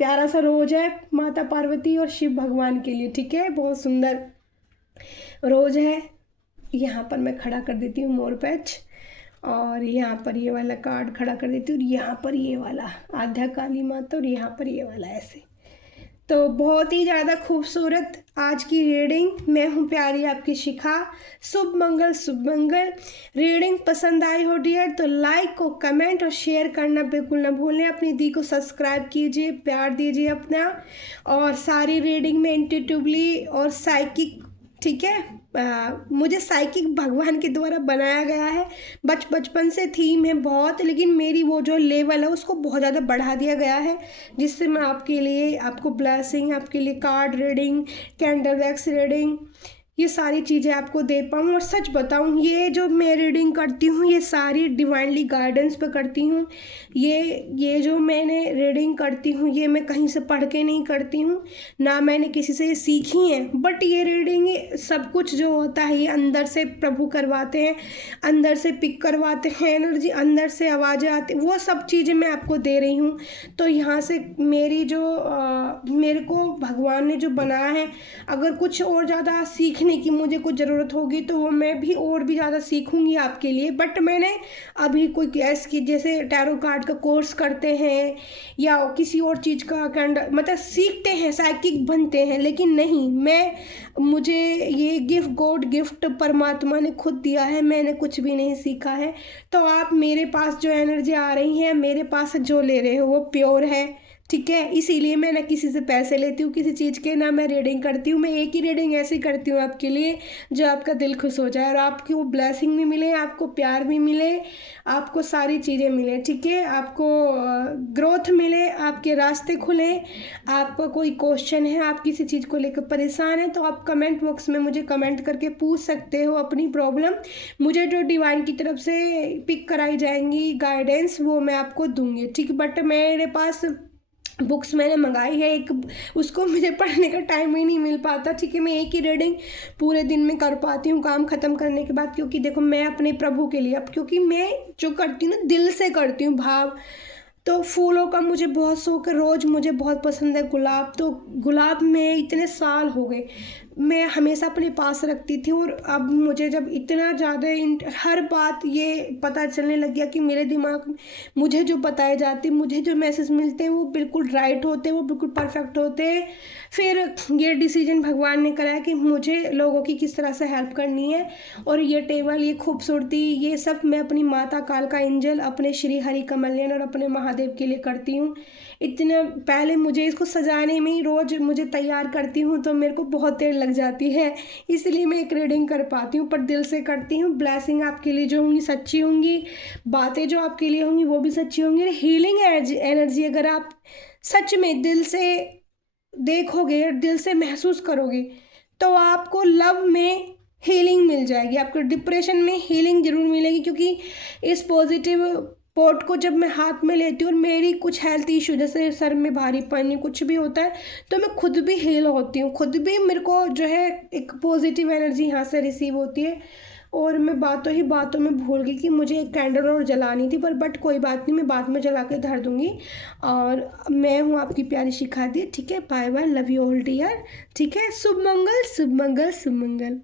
प्यारा सा रोज है, माता पार्वती और शिव भगवान के लिए, ठीक है। बहुत सुंदर रोज है। यहाँ पर मैं खड़ा कर देती हूँ मोर पैच, और यहाँ पर ये वाला कार्ड खड़ा कर देती हूँ, और यहाँ पर ये वाला आद्या काली माता, और यहाँ पर ये वाला ऐसे। तो बहुत ही ज़्यादा खूबसूरत आज की रीडिंग। मैं हूँ प्यारी आपकी शिखा। शुभ मंगल, शुभ मंगल। रीडिंग पसंद आई हो डियर तो लाइक और कमेंट और शेयर करना बिल्कुल ना भूलें। अपनी दी को सब्सक्राइब कीजिए, प्यार दीजिए अपना। और सारी रीडिंग में इंट्यूटिवली और साइकिक, ठीक है, मुझे साइकिक भगवान के द्वारा बनाया गया है। बचपन से थीम है बहुत, लेकिन मेरी वो जो लेवल है उसको बहुत ज़्यादा बढ़ा दिया गया है, जिससे मैं आपके लिए, आपको ब्लेसिंग, आपके लिए card reading, candle wax reading, ये सारी चीज़ें आपको दे पाऊँ। और सच बताऊँ, ये जो मैं रीडिंग करती हूँ ये सारी डिवाइनली गाइडेंस पे करती हूँ। ये जो मैंने रीडिंग करती हूँ ये मैं कहीं से पढ़ के नहीं करती हूँ, ना मैंने किसी से ये सीखी है। बट ये रीडिंग सब कुछ जो होता है ये अंदर से प्रभु करवाते हैं, अंदर से पिक करवाते हैं एनर्जी, अंदर से आवाज़ें आती, वो सब चीज़ें मैं आपको दे रही हूँ। तो यहाँ से मेरी जो मेरे को भगवान ने जो बनाया है, अगर कुछ और ज़्यादा सीखने की मुझे कुछ ज़रूरत होगी तो वो मैं भी और भी ज़्यादा सीखूंगी आपके लिए। बट मैंने अभी कोई ऐसी, जैसे टैरो कार्ड का कोर्स करते हैं या किसी और चीज़ का कैंडल, मतलब सीखते हैं, साइकिक बनते हैं, लेकिन नहीं, मुझे ये गिफ्ट, गॉड गिफ्ट परमात्मा ने खुद दिया है, मैंने कुछ भी नहीं सीखा है। तो आप मेरे पास जो एनर्जी आ रही है, मेरे पास जो ले रहे हो वो प्योर है, ठीक है। इसीलिए मैं ना किसी से पैसे लेती हूँ किसी चीज़ के, ना मैं रीडिंग करती हूँ। मैं एक ही रीडिंग ऐसी करती हूँ आपके लिए जो आपका दिल खुश हो जाए और आपकी वो ब्लेसिंग भी मिले, आपको प्यार भी मिले, आपको सारी चीज़ें मिले, ठीक है। आपको ग्रोथ मिले, आपके रास्ते खुले। आपका कोई क्वेश्चन है, आप किसी चीज़ को लेकर परेशान हैं, तो आप कमेंट बॉक्स में मुझे कमेंट करके पूछ सकते हो अपनी प्रॉब्लम। मुझे जो डिवाइन की तरफ से पिक कराई जाएंगी गाइडेंस वो मैं आपको दूंगी, ठीक। बट मेरे पास बुक्स मैंने मंगाई है एक, उसको मुझे पढ़ने का टाइम ही नहीं मिल पाता, ठीक है। मैं एक ही रीडिंग पूरे दिन में कर पाती हूँ काम ख़त्म करने के बाद, क्योंकि देखो मैं अपने प्रभु के लिए, अब क्योंकि मैं जो करती हूँ ना दिल से करती हूँ भाव। तो फूलों का मुझे बहुत शौक है, रोज़ मुझे बहुत पसंद है गुलाब। तो गुलाब में इतने साल हो गए मैं हमेशा अपने पास रखती थी, और अब मुझे जब इतना ज़्यादा हर बात ये पता चलने लग गया कि मेरे दिमाग में मुझे जो बताए जाते, मुझे जो मैसेज मिलते हैं वो बिल्कुल राइट होते हैं, वो बिल्कुल परफेक्ट होते हैं। फिर ये डिसीजन भगवान ने कराया कि मुझे लोगों की किस तरह से हेल्प करनी है। और ये टेबल, ये खूबसूरती, ये सब मैं अपनी माता काल का एंजल, अपने श्री हरि कमल्याण और अपने महादेव के लिए करती हूँ। इतना पहले मुझे इसको सजाने में ही रोज़ मुझे तैयार करती हूँ तो मेरे को बहुत देर लग जाती है, इसलिए मैं एक रीडिंग कर पाती हूँ, पर दिल से करती हूँ। ब्लेसिंग आपके लिए जो होंगी सच्ची होंगी, बातें जो आपके लिए होंगी वो भी सच्ची होंगी। हीलिंग एनर्जी अगर आप सच में दिल से देखोगे, दिल से महसूस करोगे, तो आपको लव में हीलिंग मिल जाएगी, आपको डिप्रेशन में हीलिंग ज़रूर मिलेगी। क्योंकि इस पॉजिटिव पॉट को जब मैं हाथ में लेती हूँ और मेरी कुछ हेल्थ इशू, जैसे सर में भारीपन कुछ भी होता है, तो मैं खुद भी हील होती हूँ, खुद भी मेरे को जो है एक पॉजिटिव एनर्जी यहाँ से रिसीव होती है। और मैं बातों में भूल गई कि मुझे एक कैंडल और जलानी थी, बट कोई बात नहीं, मैं बाद में जला के धर दूँगी। और मैं हूँ आपकी प्यारी शिखा दी, ठीक है। Bye bye, love you all dear, ठीक है। शुभ मंगल, शुभ मंगल, शुभ मंगल।